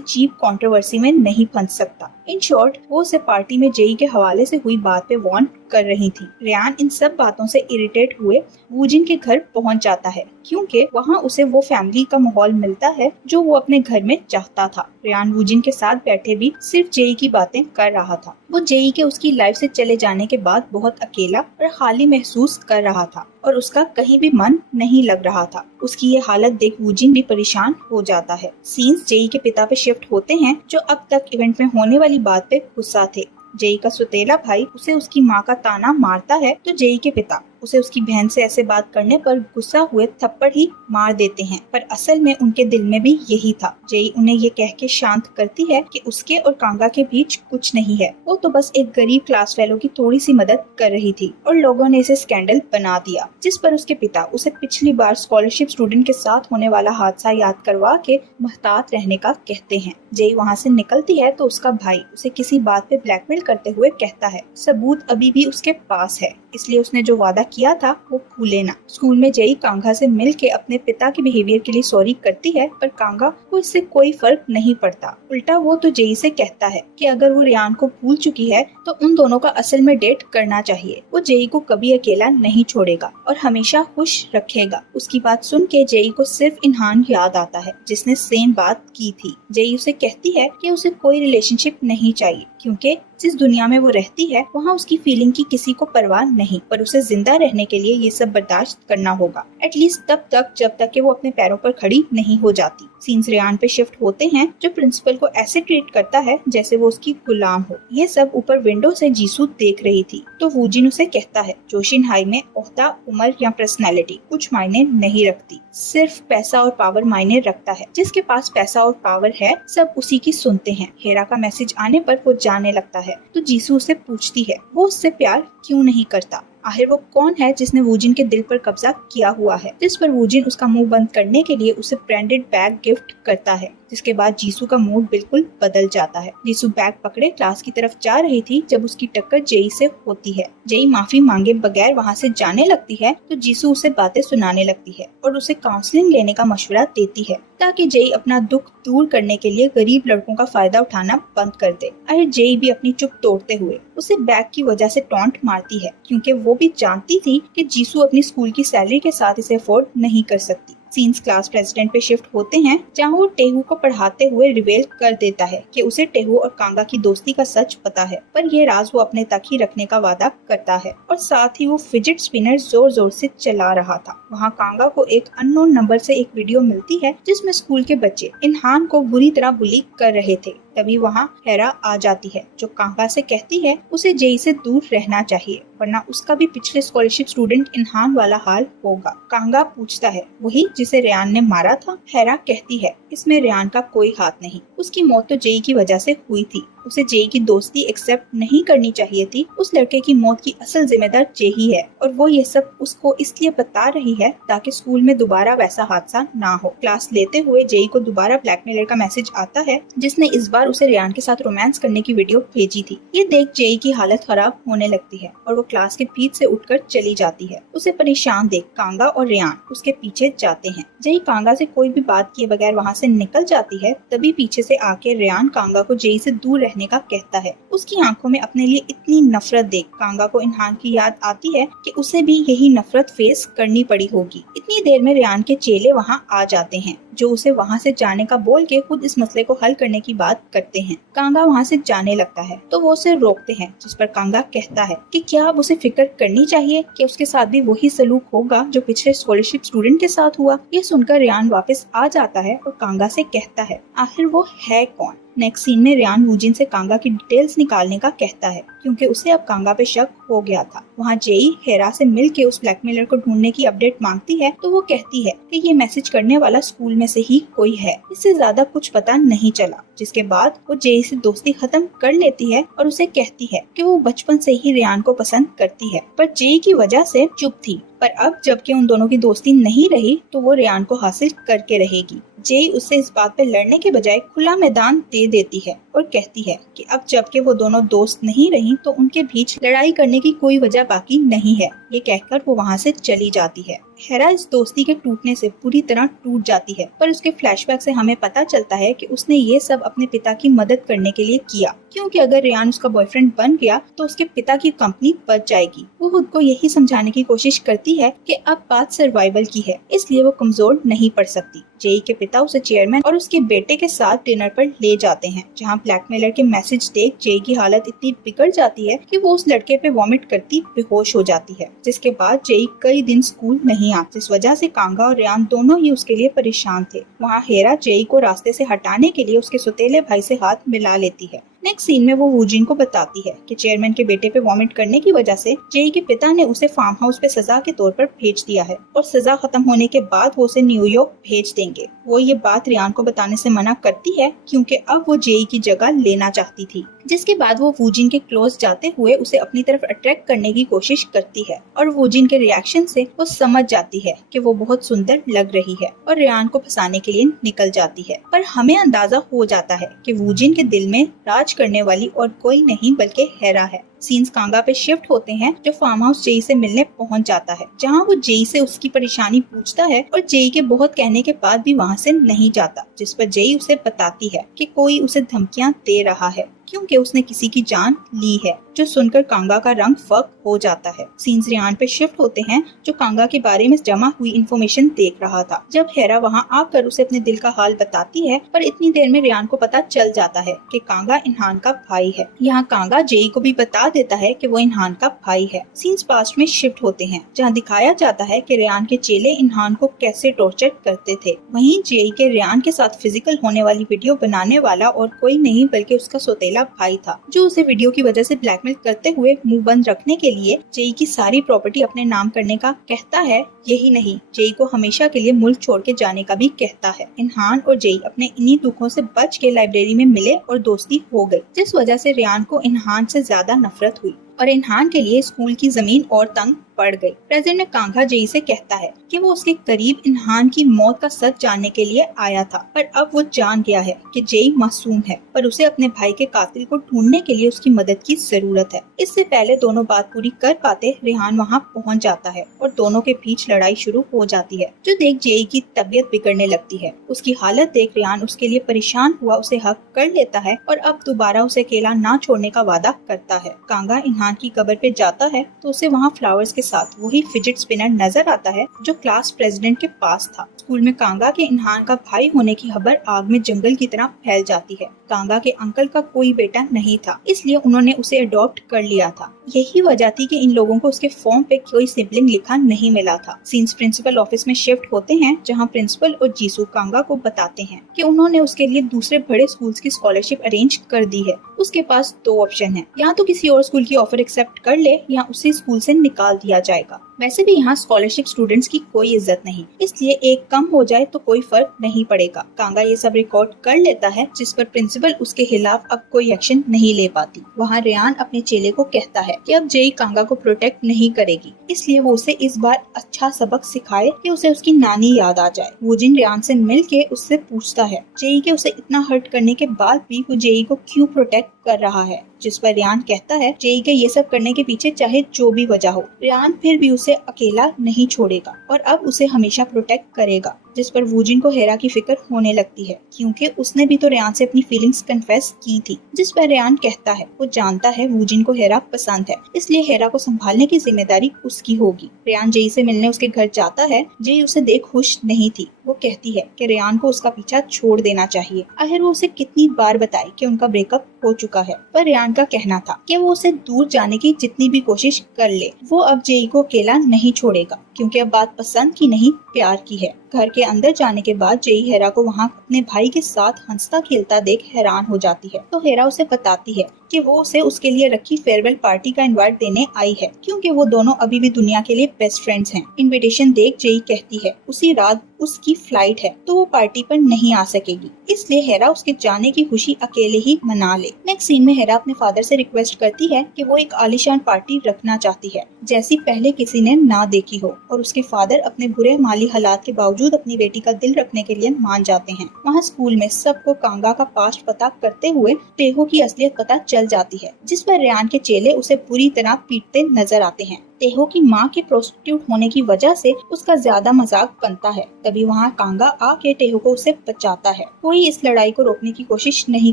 चीप कंट्रोवर्सी में नहीं फंस सकता। इन शॉर्ट, वो उसे पार्टी में जेई के हवाले से हुई बात पे वार्न कर रही थी। रेहान इन सब बातों से इरिटेट हुए वूजिन के घर पहुंच जाता है, क्योंकि वहां उसे वो फैमिली का माहौल मिलता है जो वो अपने घर में चाहता था। रेहान वूजिन के साथ बैठे भी सिर्फ जेई की बातें कर रहा था। वो जेई के उसकी लाइफ से चले जाने के बाद बहुत अकेला और खाली महसूस कर रहा था और उसका कहीं भी मन नहीं लग रहा था। उसकी ये हालत देख वूजिन भी परेशान हो जाता है। सीन्स जेई के पिता पे शिफ्ट होते हैं, जो अब तक इवेंट में होने वाली बात पे गुस्सा थे। जेई का सुतेला भाई उसे उसकी माँ का ताना मारता है, तो जेई के पिता उसे उसकी बहन से ऐसे बात करने पर गुस्सा हुए थप्पड़ ही मार देते हैं, पर असल में उनके दिल में भी यही था। जेई उन्हें ये कह के शांत करती है कि उसके और कांगा के बीच कुछ नहीं है, वो तो बस एक गरीब क्लास फेलो की थोड़ी सी मदद कर रही थी और लोगों ने इसे स्कैंडल बना दिया। जिस पर उसके पिता उसे पिछली बार स्कॉलरशिप स्टूडेंट के साथ होने वाला हादसा याद करवा के मुहतात रहने का कहते हैं। जेई वहाँ से निकलती है तो उसका भाई उसे किसी बात पे ब्लैकमेल करते हुए कहता है सबूत अभी भी उसके पास है, इसलिए उसने जो वादा किया था वो भूले ना। स्कूल में जेई कांगा से मिल के अपने पिता के बिहेवियर के लिए सॉरी करती है, पर कांगा को इससे कोई फर्क नहीं पड़ता। उल्टा वो तो जेई से कहता है कि अगर वो रेहान को भूल चुकी है तो उन दोनों का असल में डेट करना चाहिए। वो जेई को कभी अकेला नहीं छोड़ेगा और हमेशा खुश रखेगा। उसकी बात सुन के जेई को सिर्फ इनहान याद आता है, जिसने सेम बात की थी। जेई उसे कहती है कि उसे कोई रिलेशनशिप नहीं चाहिए, क्योंकि जिस दुनिया में वो रहती है वहाँ उसकी फीलिंग की किसी को परवाह नहीं, पर उसे जिंदा रहने के लिए ये सब बर्दाश्त करना होगा, एटलीस्ट तब तक जब तक कि वो अपने पैरों पर खड़ी नहीं हो जाती। सीन्स रेहान पे शिफ्ट होते हैं, जो प्रिंसिपल को ऐसे ट्रीट करता है जैसे वो उसकी गुलाम हो। ये सब ऊपर विंडो से जीसू देख रही थी, तो वूजिन उसे कहता है जोशिन हाई में ओहदा, उम्र या पर्सनैलिटी कुछ मायने नहीं रखती, सिर्फ पैसा और पावर मायने रखता है। जिसके पास पैसा और पावर है सब उसी की सुनते हैं। हेरा का मैसेज आने पर वो जाने लगता है, तो जीसू उसे पूछती है वो उससे प्यार क्यों नहीं करता। आखिर वो कौन है जिसने वूजिन के दिल पर कब्जा किया हुआ है। जिस पर वूजिन उसका मुंह बंद करने के लिए उसे ब्रांडेड बैग गिफ्ट करता है, जिसके बाद जीसू का मूड बिल्कुल बदल जाता है। जीसू बैग पकड़े क्लास की तरफ जा रही थी जब उसकी टक्कर जेई से होती है। जेई माफी मांगे बगैर वहाँ से जाने लगती है, तो जीसू उसे बातें सुनाने लगती है और उसे काउंसलिंग लेने का मशवरा देती है, ताकि जेई अपना दुख दूर करने के लिए गरीब लड़कों का फायदा उठाना बंद कर दे। अरे जेई भी अपनी चुप तोड़ते हुए उसे बैग की वजह से टॉन्ट मारती है, क्योंकि वो भी जानती थी कि जीसू अपनी स्कूल की सैलरी के साथ इसे अफोर्ड नहीं कर सकती। सीन्स क्लास प्रेसिडेंट पे शिफ्ट होते हैं, जहाँ वो टेहू को पढ़ाते हुए रिवेल कर देता है कि उसे टेहू और कांगा की दोस्ती का सच पता है, पर यह राज वो अपने तक ही रखने का वादा करता है और साथ ही वो फिजिट स्पिनर जोर जोर से चला रहा था। वहाँ कांगा को एक अननोन नंबर से एक वीडियो मिलती है जिसमें स्कूल के बच्चे इनहान को बुरी तरह बुली कर रहे थे। तभी वहाँ हेरा आ जाती है, जो कांगा से कहती है उसे जेई से दूर रहना चाहिए, वरना उसका भी पिछले स्कॉलरशिप स्टूडेंट इनहान वाला हाल होगा। कांगा पूछता है वही जिसे रेहान ने मारा था। हेरा कहती है इसमें रेहान का कोई हाथ नहीं, उसकी मौत तो जेई की वजह से हुई थी, उसे जेई की दोस्ती एक्सेप्ट नहीं करनी चाहिए थी। उस लड़के की मौत की असल जिम्मेदार जेई है और वो ये सब उसको इसलिए बता रही है ताकि स्कूल में दोबारा वैसा हादसा ना हो। क्लास लेते हुए जेई को दोबारा ब्लैकमेलर का मैसेज आता है, जिसने इस बार उसे रेहान के साथ रोमांस करने की वीडियो भेजी थी। ये देख जेई की हालत खराब होने लगती है और वो क्लास के पीछे से उठकर चली जाती है। उसे परेशान देख कांगा और रेहान उसके पीछे जाते हैं। जेई कांगा से कोई भी बात किए बगैर वहाँ से निकल जाती है, तभी पीछे से आके रेहान कांगा को जेई से दूर रहने का कहता है। उसकी आंखों में अपने लिए इतनी नफरत देख कांगा को इनहान की याद आती है कि उसे भी यही नफरत फेस करनी पड़ी होगी। इतनी देर में रेयान के चेले वहाँ आ जाते हैं, जो उसे वहाँ से जाने का बोल के खुद इस मसले को हल करने की बात करते हैं। कांगा वहाँ से जाने लगता है तो वो उसे रोकते हैं, जिस पर कांगा कहता है कि क्या अब उसे फिक्र करनी चाहिए कि उसके साथ भी वही सलूक होगा जो पिछले स्कॉलरशिप स्टूडेंट के साथ हुआ। ये सुनकर रेयान वापस आ जाता है और कांगा से कहता है आखिर वो है कौन। नेक्स्ट सीन में रेयान वूजिन से कांगा की डिटेल्स निकालने का कहता है, क्योंकि उसे अब कांगा पे शक हो गया था। वहाँ जेई हेरा से मिलके उस ब्लैकमेलर को ढूंढने की अपडेट मांगती है तो वो कहती है कि ये मैसेज करने वाला स्कूल में से ही कोई है, इससे ज्यादा कुछ पता नहीं चला। जिसके बाद वो जेई से दोस्ती खत्म कर लेती है और उसे कहती है कि वो बचपन से ही रेयान को पसंद करती है, पर जेई की वजह से चुप थी। पर अब जबकि उन दोनों की दोस्ती नहीं रही तो वो रेयान को हासिल करके रहेगी। जेई उससे इस बात पे लड़ने के बजाय खुला मैदान दे देती है और कहती है कि अब जबकि वो दोनों दोस्त नहीं रही तो उनके बीच लड़ाई करने की कोई वजह बाकी नहीं है। ये कहकर वो वहाँ से चली जाती है। हेरा इस दोस्ती के टूटने से पूरी तरह टूट जाती है, पर उसके फ्लैशबैक से हमें पता चलता है कि उसने ये सब अपने पिता की मदद करने के लिए किया, क्योंकि अगर रेयान उसका बॉयफ्रेंड बन गया तो उसके पिता की कंपनी बच जाएगी। वो खुद को यही समझाने की कोशिश करती है कि अब बात सर्वाइवल की है, इसलिए वो कमजोर नहीं पड़ सकती। जेई के पिता उसे चेयरमैन और उसके बेटे के साथ डिनर पर ले जाते हैं, जहां ब्लैकमेलर के मैसेज देख जेई की हालत इतनी बिगड़ जाती है कि वो उस लड़के पे वॉमिट करती बेहोश हो जाती है। जिसके बाद जेई कई दिन स्कूल नहीं आती, जिस वजह से कांगा और रेयान दोनों ही उसके लिए परेशान थे। वहाँ हेरा जेई को रास्ते से हटाने के लिए उसके सौतेले भाई से हाथ मिला लेती है। नेक्स्ट सीन में वो वूजिन को बताती है कि चेयरमैन के बेटे पे वॉमिट करने की वजह से जेई के पिता ने उसे फार्म हाउस पे सजा के तौर पर भेज दिया है और सजा खत्म होने के बाद वो उसे न्यूयॉर्क भेज देंगे। वो ये बात रेयान को बताने से मना करती है, क्योंकि अब वो जेई की जगह लेना चाहती थी। जिसके बाद वो वूजिन के क्लोज जाते हुए उसे अपनी तरफ अट्रैक्ट करने की कोशिश करती है और वूजिन के रिएक्शन से वो समझ जाती है कि वो बहुत सुंदर लग रही है और रेयान को फंसाने के लिए निकल जाती है। पर हमें अंदाजा हो जाता है कि वूजिन के दिल में राज करने वाली और कोई नहीं बल्कि हेरा है। सीन्स कांगा पे शिफ्ट होते हैं, जो फार्म हाउस जेई से मिलने पहुंच जाता है, जहां वो जेई से उसकी परेशानी पूछता है और जेई के बहुत कहने के बाद भी वहां से नहीं जाता। जिस पर जेई उसे बताती है कि कोई उसे धमकियां दे रहा है क्योंकि उसने किसी की जान ली है, जो सुनकर कांगा का रंग फक हो जाता है। सीन्स रेयान पे शिफ्ट होते हैं, जो कांगा के बारे में जमा हुई इन्फॉर्मेशन देख रहा था। जब हेरा वहां आकर उसे अपने दिल का हाल बताती है, पर इतनी देर में रेयान को पता चल जाता है कि कांगा इनहान का भाई है। यहाँ कांगा जेई को भी बता देता है कि वो इनहान का भाई है। सीन्स पास्ट में शिफ्ट होते हैं, जहाँ दिखाया जाता है कि रेयान के चेले इनहान को कैसे टॉर्चर करते थे। वहीं जेई के रेयान के साथ फिजिकल होने वाली वीडियो बनाने वाला और कोई नहीं बल्कि उसका सौतेला भाई था, जो उसे वीडियो की वजह से ब्लैकमेल करते हुए मुंह बंद रखने के लिए जेई की सारी प्रॉपर्टी अपने नाम करने का कहता है। यही नहीं, जेई को हमेशा के लिए मुल्क छोड़ के जाने का भी कहता है। इनहान और जेई अपने इन्हीं दुखों से बच के लाइब्रेरी में मिले और दोस्ती हो गई, जिस वजह से रेयान को इनहान से ज्यादा नफरत हुई और इनहान के लिए स्कूल की जमीन और तंग पड़ गई। प्रेजेंट में कांगा जेई से कहता है कि वो उसके करीब इनहान की मौत का सच जानने के लिए आया था, पर अब वो जान गया है कि जेई मासूम है, पर उसे अपने भाई के कातिल को ढूंढने के लिए उसकी मदद की जरूरत है। इससे पहले दोनों बात पूरी कर पाते रेहान वहाँ पहुँच जाता है और दोनों के बीच लड़ाई शुरू हो जाती है, जो देख जेई की तबीयत बिगड़ने लगती है। उसकी हालत देख रेहान उसके लिए परेशान हुआ उसे हक कर लेता है और अब दोबारा उसे अकेला ना छोड़ने का वादा करता है। कांगा इनहान की कब्र पे जाता है तो उसे वहाँ फ्लावर्स के साथ वही फिजिट स्पिनर नजर आता है जो क्लास प्रेसिडेंट के पास था। स्कूल में कांगा के इनहान का भाई होने की खबर आग में जंगल की तरह फैल जाती है। कांगा के अंकल का कोई बेटा नहीं था, इसलिए उन्होंने उसे अडॉप्ट कर लिया था। यही वजह थी कि इन लोगों को उसके फॉर्म पे कोई सिबलिंग लिखा नहीं मिला था। सीन्स प्रिंसिपल ऑफिस में शिफ्ट होते हैं, जहां प्रिंसिपल और जीसू कांगा को बताते हैं कि उन्होंने उसके लिए दूसरे बड़े स्कूल्स की स्कॉलरशिप अरेंज कर दी है। उसके पास दो ऑप्शन है, या तो किसी और स्कूल की ऑफर एक्सेप्ट कर ले या उसे स्कूल से निकाल दिया जाएगा। वैसे भी यहाँ स्कॉलरशिप स्टूडेंट्स की कोई इज्जत नहीं, इसलिए एक कम हो जाए तो कोई फर्क नहीं पड़ेगा। कांगा ये सब रिकॉर्ड कर लेता है, जिस पर प्रिंसिपल उसके खिलाफ अब कोई एक्शन नहीं ले पाती। वहाँ रेयान अपने चेले को कहता है कि अब जेई कांगा को प्रोटेक्ट नहीं करेगी, इसलिए वो उसे इस बार अच्छा सबक सिखाए कि उसे उसकी नानी याद आ जाए। वूजिन रेयान से मिल के उससे पूछता है जेई के उसे इतना हर्ट करने के बाद भी वो जेई को क्यों प्रोटेक्ट कर रहा है, जिस पर रेयान कहता है जेई के ये सब करने के पीछे चाहे जो भी वजह हो, रेयान फिर भी उसे अकेला नहीं छोड़ेगा और अब उसे हमेशा प्रोटेक्ट करेगा। जिस पर वूजिन को हेरा की फिक्र होने लगती है, क्योंकि उसने भी तो रेयान से अपनी फीलिंग्स कन्फेस की थी। जिस पर रेयान कहता है वो जानता है वूजिन को हेरा पसंद है, इसलिए हेरा को संभालने की जिम्मेदारी उसकी होगी। रेयान जेई से मिलने उसके घर जाता है। जेई उसे देख खुश नहीं थी। वो कहती है कि रेयान को उसका पीछा छोड़ देना चाहिए। आखिर वो उसे कितनी बार बताए कि उनका ब्रेकअप हो चुका है, पर रेयान का कहना था कि वो उसे दूर जाने की जितनी भी कोशिश कर ले, वो अब जेई को अकेला नहीं छोड़ेगा, क्योंकि अब बात पसंद की नहीं प्यार की है। घर के अंदर जाने के बाद जेई हेरा को वहाँ अपने भाई के साथ हंसता खेलता देख हैरान हो जाती है, तो हेरा उसे बताती है कि वो उसे उसके लिए रखी फेयरवेल पार्टी का इनवाइट देने आई है, क्योंकि वो दोनों अभी भी दुनिया के लिए बेस्ट फ्रेंड्स हैं। इनविटेशन देख जेई कहती है उसी रात उसकी फ्लाइट है, तो वो पार्टी पर नहीं आ सकेगी, इसलिए हेरा उसके जाने की खुशी अकेले ही मना ले। नेक्स्ट सीन में हेरा अपने फादर से रिक्वेस्ट करती है कि वो एक आलीशान पार्टी रखना चाहती है, जैसी पहले किसी ने ना देखी हो, और उसके फादर अपने बुरे माली हालात के बावजूद अपनी बेटी का दिल रखने के लिए मान जाते हैं। वहाँ स्कूल में सबको कांगा का पास्ट पता करते हुए टेहो की असलियत पता चल जाती है, जिस पर रेयान के चेले उसे बुरी तरह पीटते नजर आते हैं। टेहो की माँ के प्रोस्टिट्यूट होने की वजह से उसका ज्यादा मजाक बनता है। तभी वहाँ कांगा आके टेहो को उसे बचाता है। कोई इस लड़ाई को रोकने की कोशिश नहीं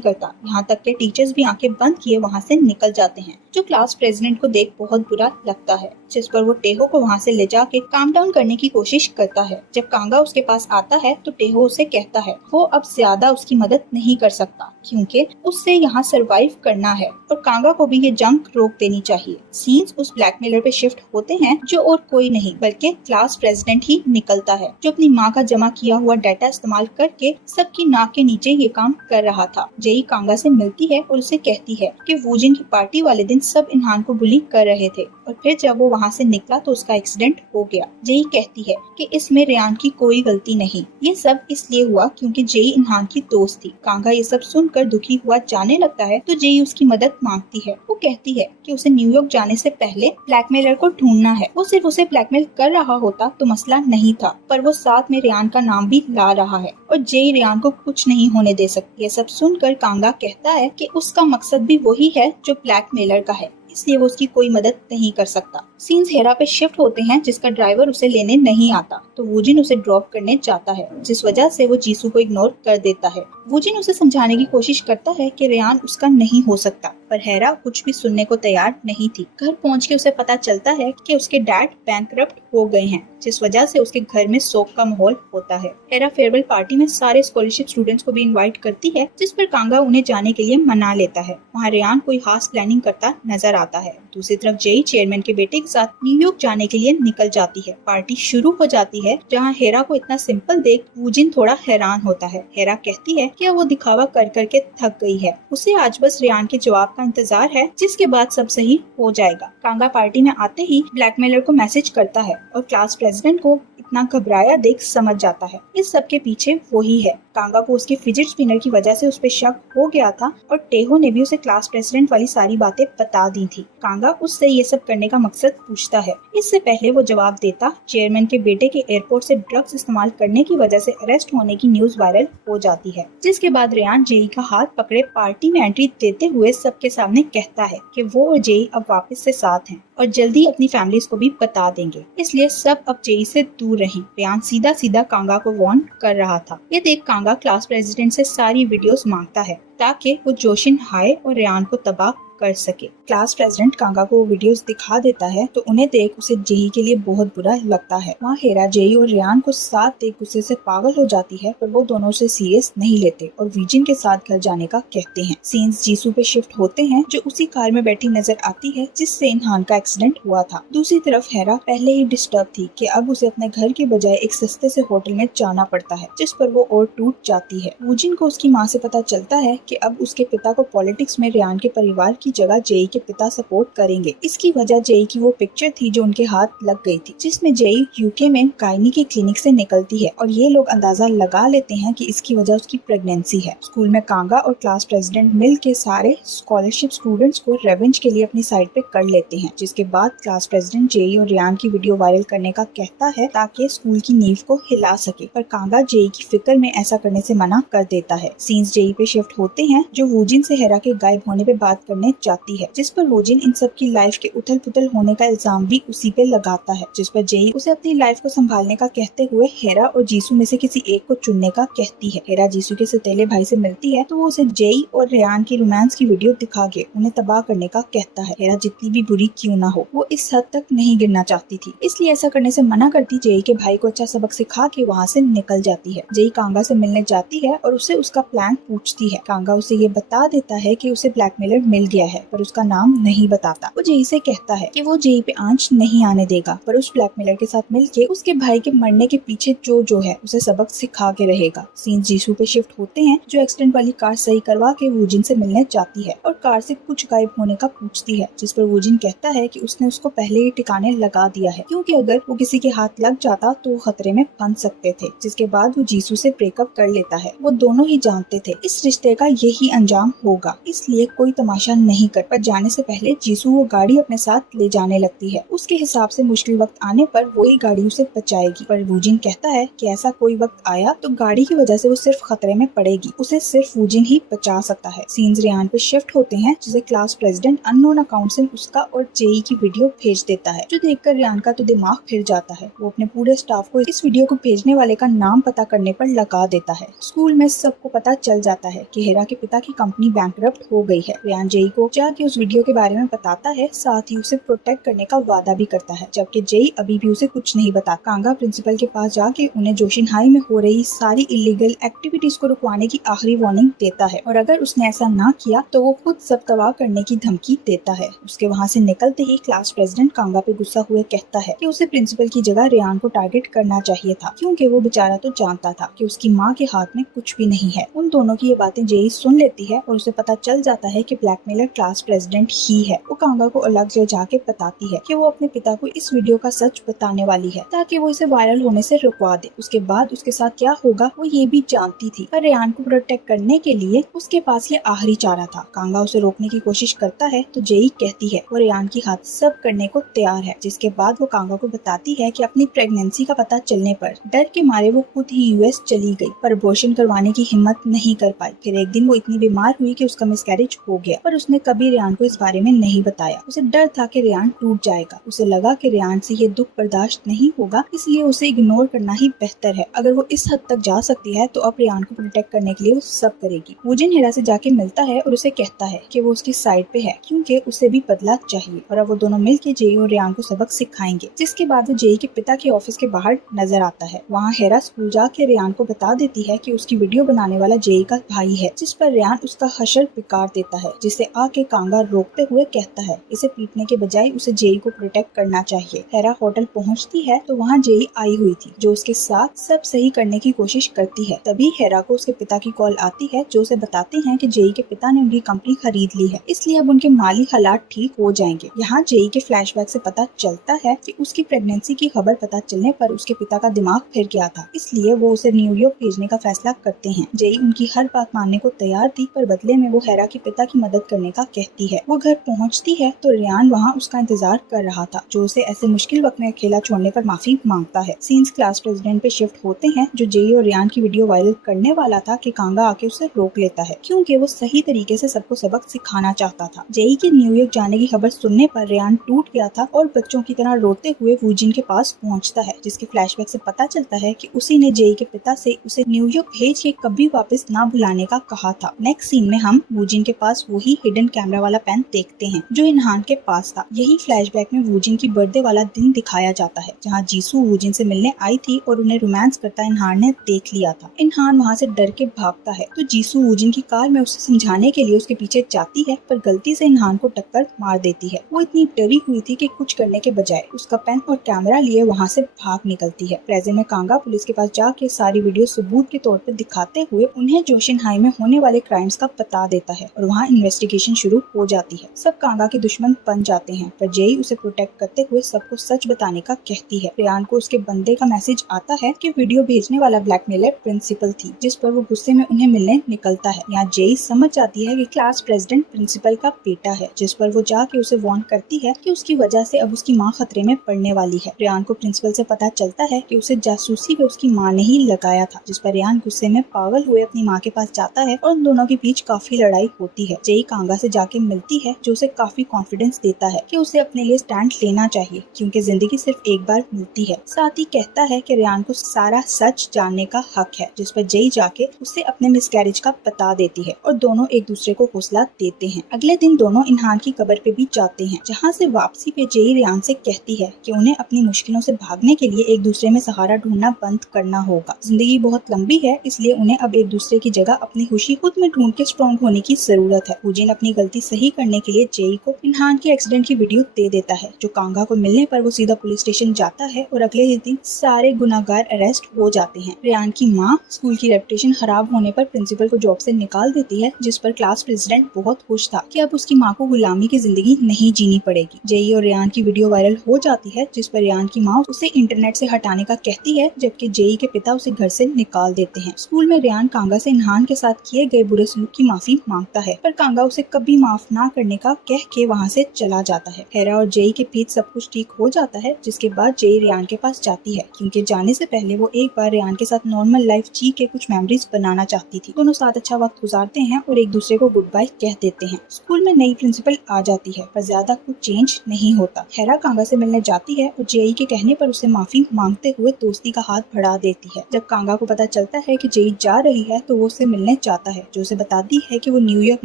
करता, यहाँ तक के टीचर्स भी आंखें बंद किए वहाँ से निकल जाते हैं, जो क्लास प्रेसिडेंट को देख बहुत बुरा लगता है। जिस पर वो टेहो को वहाँ से ले जाके काम डाउन करने की कोशिश करता है। जब कांगा उसके पास आता है तो टेहो उसे कहता है वो अब ज्यादा उसकी मदद नहीं कर सकता, क्योंकि उससे यहाँ सरवाइव करना है और कांगा को भी ये जंग रोक देनी चाहिए। सीन्स उस ब्लैकमेलर पे शिफ्ट होते हैं, जो और कोई नहीं बल्कि क्लास प्रेसिडेंट ही निकलता है, जो अपनी माँ का जमा किया हुआ डाटा इस्तेमाल करके सबकी नाक के नीचे ये काम कर रहा था। जेई कांगा से मिलती है और उसे कहती है कि वूजिन की पार्टी वाले दिन सब इन्हान को बुली कर रहे थे, और फिर जब वो वहाँ से निकला तो उसका एक्सीडेंट हो गया। जेई कहती है कि इसमें रेयान की कोई गलती नहीं, ये सब इसलिए हुआ क्योंकि जेई इन्हान की दोस्त थी। कांगा ये सब सुनकर दुखी हुआ जाने लगता है, तो जेई उसकी मदद मांगती है। वो कहती है कि उसे न्यूयॉर्क जाने से पहले ब्लैकमेलर को ढूंढना है। वो सिर्फ उसे ब्लैकमेल कर रहा होता तो मसला नहीं था, पर वो साथ में रेयान का नाम भी ला रहा है और जेई रेयान को कुछ नहीं होने दे सकती। ये सब सुनकर कांगा कहता है कि उसका मकसद भी वही है जो ब्लैकमेलर का है, इसलिए वो उसकी कोई मदद नहीं कर सकता। सीन्स हेरा पे शिफ्ट होते हैं, जिसका ड्राइवर उसे लेने नहीं आता, तो वूजिन उसे ड्रॉप करने जाता है, जिस वजह से वो जीसू को इग्नोर कर देता है। वूजिन उसे समझाने की कोशिश करता है कि रेयान उसका नहीं हो सकता, पर हेरा कुछ भी सुनने को तैयार नहीं थी। घर पहुंच के उसे पता चलता है कि उसके डैड बैंकरप्ट हो गए हैं, जिस वजह से उसके घर में शोक का माहौल होता है। हेरा फेयरवेल पार्टी में सारे स्कॉलरशिप स्टूडेंट्स को भी इनवाइट करती है, जिस पर कांगा उन्हें जाने के लिए मना लेता है। वहाँ रेयान कोई खास प्लानिंग करता नजर आता है। दूसरी तरफ जेई चेयरमैन के बेटे के साथ न्यूयॉर्क जाने के लिए निकल जाती है। पार्टी शुरू हो जाती है, जहाँ हेरा को इतना सिंपल देख वूजिन थोड़ा हैरान होता है। हेरा कहती है कि वो दिखावा कर करके थक गई है, उसे आज बस रेयान के जवाब का इंतजार है, जिसके बाद सब सही हो जाएगा। कांगा पार्टी में आते ही ब्लैकमेलर को मैसेज करता है और क्लास प्रेसिडेंट को इतना घबराया देख समझ जाता है इस सब के पीछे वही है। कांगा को उसके फिजिट स्पिनर की वजह से उस पर शक हो गया था, और टेहो ने भी उसे क्लास प्रेसिडेंट वाली सारी बातें बता दी थी। कांगा उससे ये सब करने का मकसद पूछता है। इससे पहले वो जवाब देता, चेयरमैन के बेटे के एयरपोर्ट से ड्रग्स इस्तेमाल करने की वजह से अरेस्ट होने की न्यूज वायरल हो जाती है, जिसके बाद रेयान जेई का हाथ पकड़े पार्टी में एंट्री देते हुए सबके सामने कहता है कि वो और जेई अब वापस से साथ हैं और जल्दी अपनी फैमिलीज को भी बता देंगे, इसलिए सब अब जेई से दूर रहें। रेयान सीधा सीधा कांगा को वार्न कर रहा था। ये देख कांगा क्लास प्रेसिडेंट से सारी वीडियोस मांगता है ताकि वो जोशिन हाय और रेयान को तबाह कर सके। क्लास प्रेसिडेंट कांगा को वीडियोस दिखा देता है, तो उन्हें देख उसे जेई के लिए बहुत बुरा लगता है। वहाँ हेरा जेई और रेयान को साथ देख गुस्से से पागल हो जाती है, पर वो दोनों से सीरियस नहीं लेते और वीजिन के साथ घर जाने का कहते हैं। सीन्स जीसू पे शिफ्ट होते हैं, जो उसी कार में बैठी नजर आती है जिससे इन्हान का एक्सीडेंट हुआ था। दूसरी तरफ हेरा पहले ही डिस्टर्ब थी कि अब उसे अपने घर के बजाय एक सस्ते से होटल में जाना पड़ता है, जिस पर वो और टूट जाती है। वूजिन को उसकी माँ से पता चलता है कि अब उसके पिता को पॉलिटिक्स में रेयान के परिवार की जगह जेई के पिता सपोर्ट करेंगे। इसकी वजह जेई की वो पिक्चर थी जो उनके हाथ लग गई थी, जिसमें जेई यूके में गायनी की क्लिनिक से निकलती है और ये लोग अंदाजा लगा लेते हैं कि इसकी वजह उसकी प्रेगनेंसी है। स्कूल में कांगा और क्लास प्रेसिडेंट मिल के सारे स्कॉलरशिप स्टूडेंट्स को रेवेंज के लिए अपनी साइड पे कर लेते हैं, जिसके बाद क्लास प्रेसिडेंट जेई और रेयान की वीडियो वायरल करने का कहता है ताकि स्कूल की नींव को हिला सके, पर कांगा जेई की फिक्र में ऐसा करने से मना कर देता है। सीन्स जेई पे शिफ्ट होते हैं, जो वूजिन से हेरा के गायब होने पे बात करने जाती है, जिस पर वूजिन इन सब की लाइफ के उथल पुथल होने का इल्जाम भी उसी पे लगाता है, जिस पर जेई उसे अपनी लाइफ को संभालने का कहते हुए हेरा और जीसू में से किसी एक को चुनने का कहती है। हेरा जीसू के सौतेले भाई से मिलती है तो वो उसे जेई और रेयान की रोमांस की वीडियो दिखा के उन्हें तबाह करने का कहता है। हेरा जितनी भी बुरी क्यों ना हो, वो इस हद तक नहीं गिरना चाहती थी, इसलिए ऐसा करने से मना करती जेई के भाई को अच्छा सबक सिखा के वहाँ से निकल जाती है। जेई कांगा से मिलने जाती है और उससे उसका प्लान पूछती है। कांगा उसे ये बता देता है कि उसे ब्लैकमेलर मिल गया है, पर उसका नाम नहीं बताता। वो जेई से कहता है कि वो जेई पे आंच नहीं आने देगा, पर उस ब्लैकमेलर के साथ मिलके उसके भाई के मरने के पीछे जो है उसे सबक सिखा के रहेगा। सीन जीसू पे शिफ्ट होते हैं, जो एक्सीडेंट वाली कार सही करवा के वूजिन से मिलने जाती है और कार से कुछ गायब होने का पूछती है, जिस पर वूजिन कहता है कि उसने उसको पहले ही ठिकाने लगा दिया है, क्योंकि अगर वो किसी के हाथ लग जाता तो वो खतरे में फंस सकते थे। जिसके बाद वो जीसू से ब्रेकअप कर लेता है। वो दोनों ही जानते थे इस रिश्ते का यही अंजाम होगा, इसलिए कोई तमाशा नहीं कर। पर जाने से पहले जीसू वो गाड़ी अपने साथ ले जाने लगती है। उसके हिसाब से मुश्किल वक्त आने पर वही गाड़ी उसे बचाएगी, पर वूजिन कहता है कि ऐसा कोई वक्त आया तो गाड़ी की वजह से वो सिर्फ खतरे में पड़ेगी, उसे सिर्फ वूजिन ही बचा सकता है। सीन्स रेयान पे शिफ्ट होते हैं, जिसे क्लास प्रेसिडेंट अननोन अकाउंट से उसका और जेई की वीडियो भेज देता है, जो देखकर रेयान का तो दिमाग फिर जाता है। वो अपने पूरे स्टाफ को इस वीडियो को भेजने वाले का नाम पता करने पर लगा देता है। स्कूल में सबको पता चल जाता है कि हेरा के पिता की कंपनी बैंकरप्ट हो गई है। रेयान जेई को जाके उस वीडियो के बारे में बताता है, साथ ही उसे प्रोटेक्ट करने का वादा भी करता है, जबकि जेई अभी भी उसे कुछ नहीं बता। कांगा प्रिंसिपल के पास जाके उन्हें जोशिनहाई में हो रही सारी इलीगल एक्टिविटीज को रुकवाने की आखिरी वार्निंग देता है, और अगर उसने ऐसा ना किया तो वो खुद सब तबाह करने की धमकी देता है। उसके वहाँ से निकलते ही क्लास प्रेसिडेंट कांगा पे गुस्सा हुए कहता है कि उसे प्रिंसिपल की जगह रेयान को टारगेट करना चाहिए था, क्योंकि वो बेचारा तो जानता था कि उसकी माँ के हाथ में कुछ भी नहीं है। उन दोनों की ये बातें जेई सुन लेती है और उसे पता चल जाता है कि ब्लैकमेलर क्लास प्रेसिडेंट ही है। वो कांगा को अलग ले जाके बताती है कि वो अपने पिता को इस वीडियो का सच बताने वाली है, ताकि वो इसे वायरल होने से रुकवा दे। उसके बाद उसके साथ क्या होगा वो ये भी जानती थी, पर रेयान को प्रोटेक्ट करने के लिए उसके पास ये आखिरी चारा था। कांगा उसे रोकने की कोशिश करता है तो जेई कहती है वो रेयान की हाथ सब करने को तैयार है, जिसके बाद वो कांगा को बताती है कि अपनी प्रेगनेंसी का पता चलने पर डर के मारे वो खुद ही यूएस चली गई, पर अबॉर्शन करवाने की हिम्मत नहीं कर पाई। फिर एक दिन वो इतनी बीमार हुई कि उसका मिसकैरेज हो गया, पर उसने कभी रेयान को इस बारे में नहीं बताया। उसे डर था कि रेयान टूट जाएगा। उसे लगा कि रेयान से ये दुख बर्दाश्त नहीं होगा, इसलिए उसे इग्नोर करना ही बेहतर है। अगर वो इस हद तक जा सकती है तो अब रेयान को प्रोटेक्ट करने के लिए वो सब करेगी। वूजिन हेरा से जाके मिलता है और उसे कहता है कि वो उसकी साइड पे है, क्योंकि उसे भी बदला चाहिए, और अब वो दोनों मिलके जेई और रेयान को सबक सिखाएंगे। जिसके बाद वो जेई के पिता के ऑफिस के बाहर नजर आता है। वहाँ हेरा स्कूल जाके रेयान को बता देती है कि उसकी वीडियो बनाने वाला जेई का भाई है, जिस पर रेयान उसका हशर बिगाड़ देता है, जिसे आके कांगा रोकते हुए कहता है इसे पीटने के बजाय उसे जेई को प्रोटेक्ट करना चाहिए। हेरा होटल पहुँचती है तो वहाँ जेई आई हुई थी, जो उसके साथ सब सही करने की कोशिश करती है। तभी हेरा को उसके पिता की कॉल आती है, जो उसे बताते हैं कि जेई के पिता ने उनकी कंपनी खरीद ली है, इसलिए अब उनके माली हालात ठीक हो जाएंगे। यहाँ जेई के फ्लैशबैक से पता चलता है कि उसकी प्रेगनेंसी की खबर पता चलने पर उसके पिता का दिमाग फिर गया था, इसलिए वो उसे न्यूयॉर्क भेजने का फैसला करते हैं। जेई उनकी हर बात मानने को तैयार थी, पर बदले में वो हेरा के पिता की मदद करने का कहती है। वो घर पहुँचती है तो रेयान वहाँ उसका इंतजार कर रहा था, जो उसे ऐसे मुश्किल वक्त में अकेला छोड़ने पर माफी मांगता है। सीन्स क्लास प्रेसिडेंट पे शिफ्ट होते हैं, जो जेई और रेयान की वीडियो वायरल करने वाला था कि कांगा आके उसे रोक लेता है, क्योंकि वो सही तरीके से सबको सबक सिखाना चाहता था। जेई के न्यूयॉर्क जाने की खबर सुनने पर रेयान टूट गया था और बच्चों की तरह रोते हुए वूजिन के पास पहुंचता है, जिसके फ्लैशबैक से पता चलता है कि उसी ने जेई के पिता से उसे न्यूयॉर्क भेज के कभी वापस ना भुलाने का कहा था। नेक्स्ट सीन में हम वूजिन के पास वही हिडन कैमरा वाला पेन देखते हैं, जो इनहान के पास था। यही फ्लैशबैक में वूजिन की बर्थडे वाला दिन दिखाया जाता है, जहाँ जीसू वूजिन से मिलने आई थी और उन्हें रोमांस करता इनहान ने देख लिया था। इनहान वहाँ से डर के भागता है तो जीसू वूजिन की कार में उसे समझाने के लिए उसके पीछे जाती है, पर गलती से इनहान को टक्कर मार देती है। वो इतनी डरी हुई थी कि कुछ करने के बजाय उसका पेन और कैमरा लिए वहाँ से भाग निकलती है। प्रेजेंट में कांगा पुलिस के पास जाके सारी वीडियो सबूत के तौर पर दिखाते हुए उन्हें जोशिनहाई में होने वाले क्राइम्स का बता देता है, और वहाँ इन्वेस्टिगेशन शुरू हो जाती है। सब कांगा के दुश्मन बन जाते हैं, पर जेई उसे प्रोटेक्ट करते हुए सबको सच बताने का कहती है। रेयान को उसके बंदे का मैसेज आता है कि वीडियो भेजने वाला ब्लैकमेलर प्रिंसिपल थी, जिस पर वो गुस्से में उन्हें मिलने निकलता है। यहाँ जेई समझ जाती है कि क्लास प्रेसिडेंट प्रिंसिपल का बेटा है, जिस पर वो जाके उसे वार्न करती है कि उसकी वजह से अब उसकी माँ खतरे में पड़ने वाली है। रेयान को प्रिंसिपल से पता चलता है कि उसे जासूसी में उसकी माँ ने ही लगाया था, जिस पर रेयान गुस्से में पागल हुए अपनी माँ के पास जाता है और उन दोनों के बीच काफी लड़ाई होती है। जेई कांगा से से जाके मिलती है, जो उसे काफी कॉन्फिडेंस देता है कि उसे अपने लिए स्टैंड लेना चाहिए क्योंकि जिंदगी सिर्फ एक बार मिलती है। साथ ही कहता है कि रेयान को सारा सच जानने का हक है, जिस पर जेई जाके उसे अपने मिसकैरेज का बता देती है और दोनों एक दूसरे को हौसला देते हैं। अगले दिन दोनों इनहान की कब्र पे भी जाते हैं, जहाँ से वापसी पे जेई रेयान से कहती है कि उन्हें अपनी मुश्किलों से भागने के लिए एक दूसरे में सहारा ढूंढना बंद करना होगा। जिंदगी बहुत लंबी है, इसलिए उन्हें अब एक दूसरे की जगह अपनी खुशी खुद में ढूंढ के स्ट्रॉन्ग होने की जरूरत है। फूजिन अपनी गलती सही करने के लिए जेई को इनहान के एक्सीडेंट की वीडियो दे देता है, जो कांगा को मिलने पर वो सीधा पुलिस स्टेशन जाता है और अगले ही दिन सारे गुनाहगार अरेस्ट हो जाते हैं। रेयान की माँ स्कूल की रेपुटेशन खराब होने पर प्रिंसिपल को जॉब से निकाल देती है, जिस पर क्लास प्रेसिडेंट बहुत खुश था कि अब उसकी माँ को गुलामी की जिंदगी नहीं जीनी पड़ेगी। जेई और रेयान की वीडियो वायरल हो जाती है, जिस पर रेयान की माँ उसे इंटरनेट से हटाने का कहती है, जबकि जेई के पिता उसे घर से निकाल देते हैं। स्कूल में रेयान कांगा से इनहान के साथ किए गए बुरे सलूक की माफी मांगता है, पर कांगा उसे कभी माफ ना करने का कह के वहाँ से चला जाता है। हेरा और जेई के बीच सब कुछ ठीक हो जाता है, जिसके बाद जेई रेयान के पास जाती है क्योंकि जाने से पहले वो एक बार रेयान के साथ नॉर्मल लाइफ जी के कुछ मेमोरीज बनाना चाहती थी। दोनों साथ अच्छा वक्त गुजारते हैं और एक दूसरे को गुड बाय कह देते हैं। स्कूल में नई प्रिंसिपल आ जाती है, पर ज्यादा कुछ चेंज नहीं होता। हेरा कांगा से मिलने जाती है और जेई के कहने पर उसे माफी मांगते हुए दोस्ती का हाथ बढ़ा देती है। जब कांगा को पता चलता है कि जेई जा रही है तो वो उससे मिलने चाहता है, जो उसे बताती है कि वो न्यूयॉर्क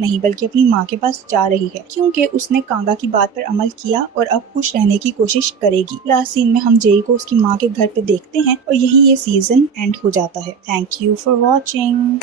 नहीं बल्कि अपनी माँ के पास जा रही है क्योंकि उसने कांगा की बात पर अमल किया और अब खुश रहने की कोशिश करेगी। लास्ट सीन में हम जेई को उसकी माँ के घर पे देखते हैं और यही ये सीजन एंड हो जाता है। Thank you for watching.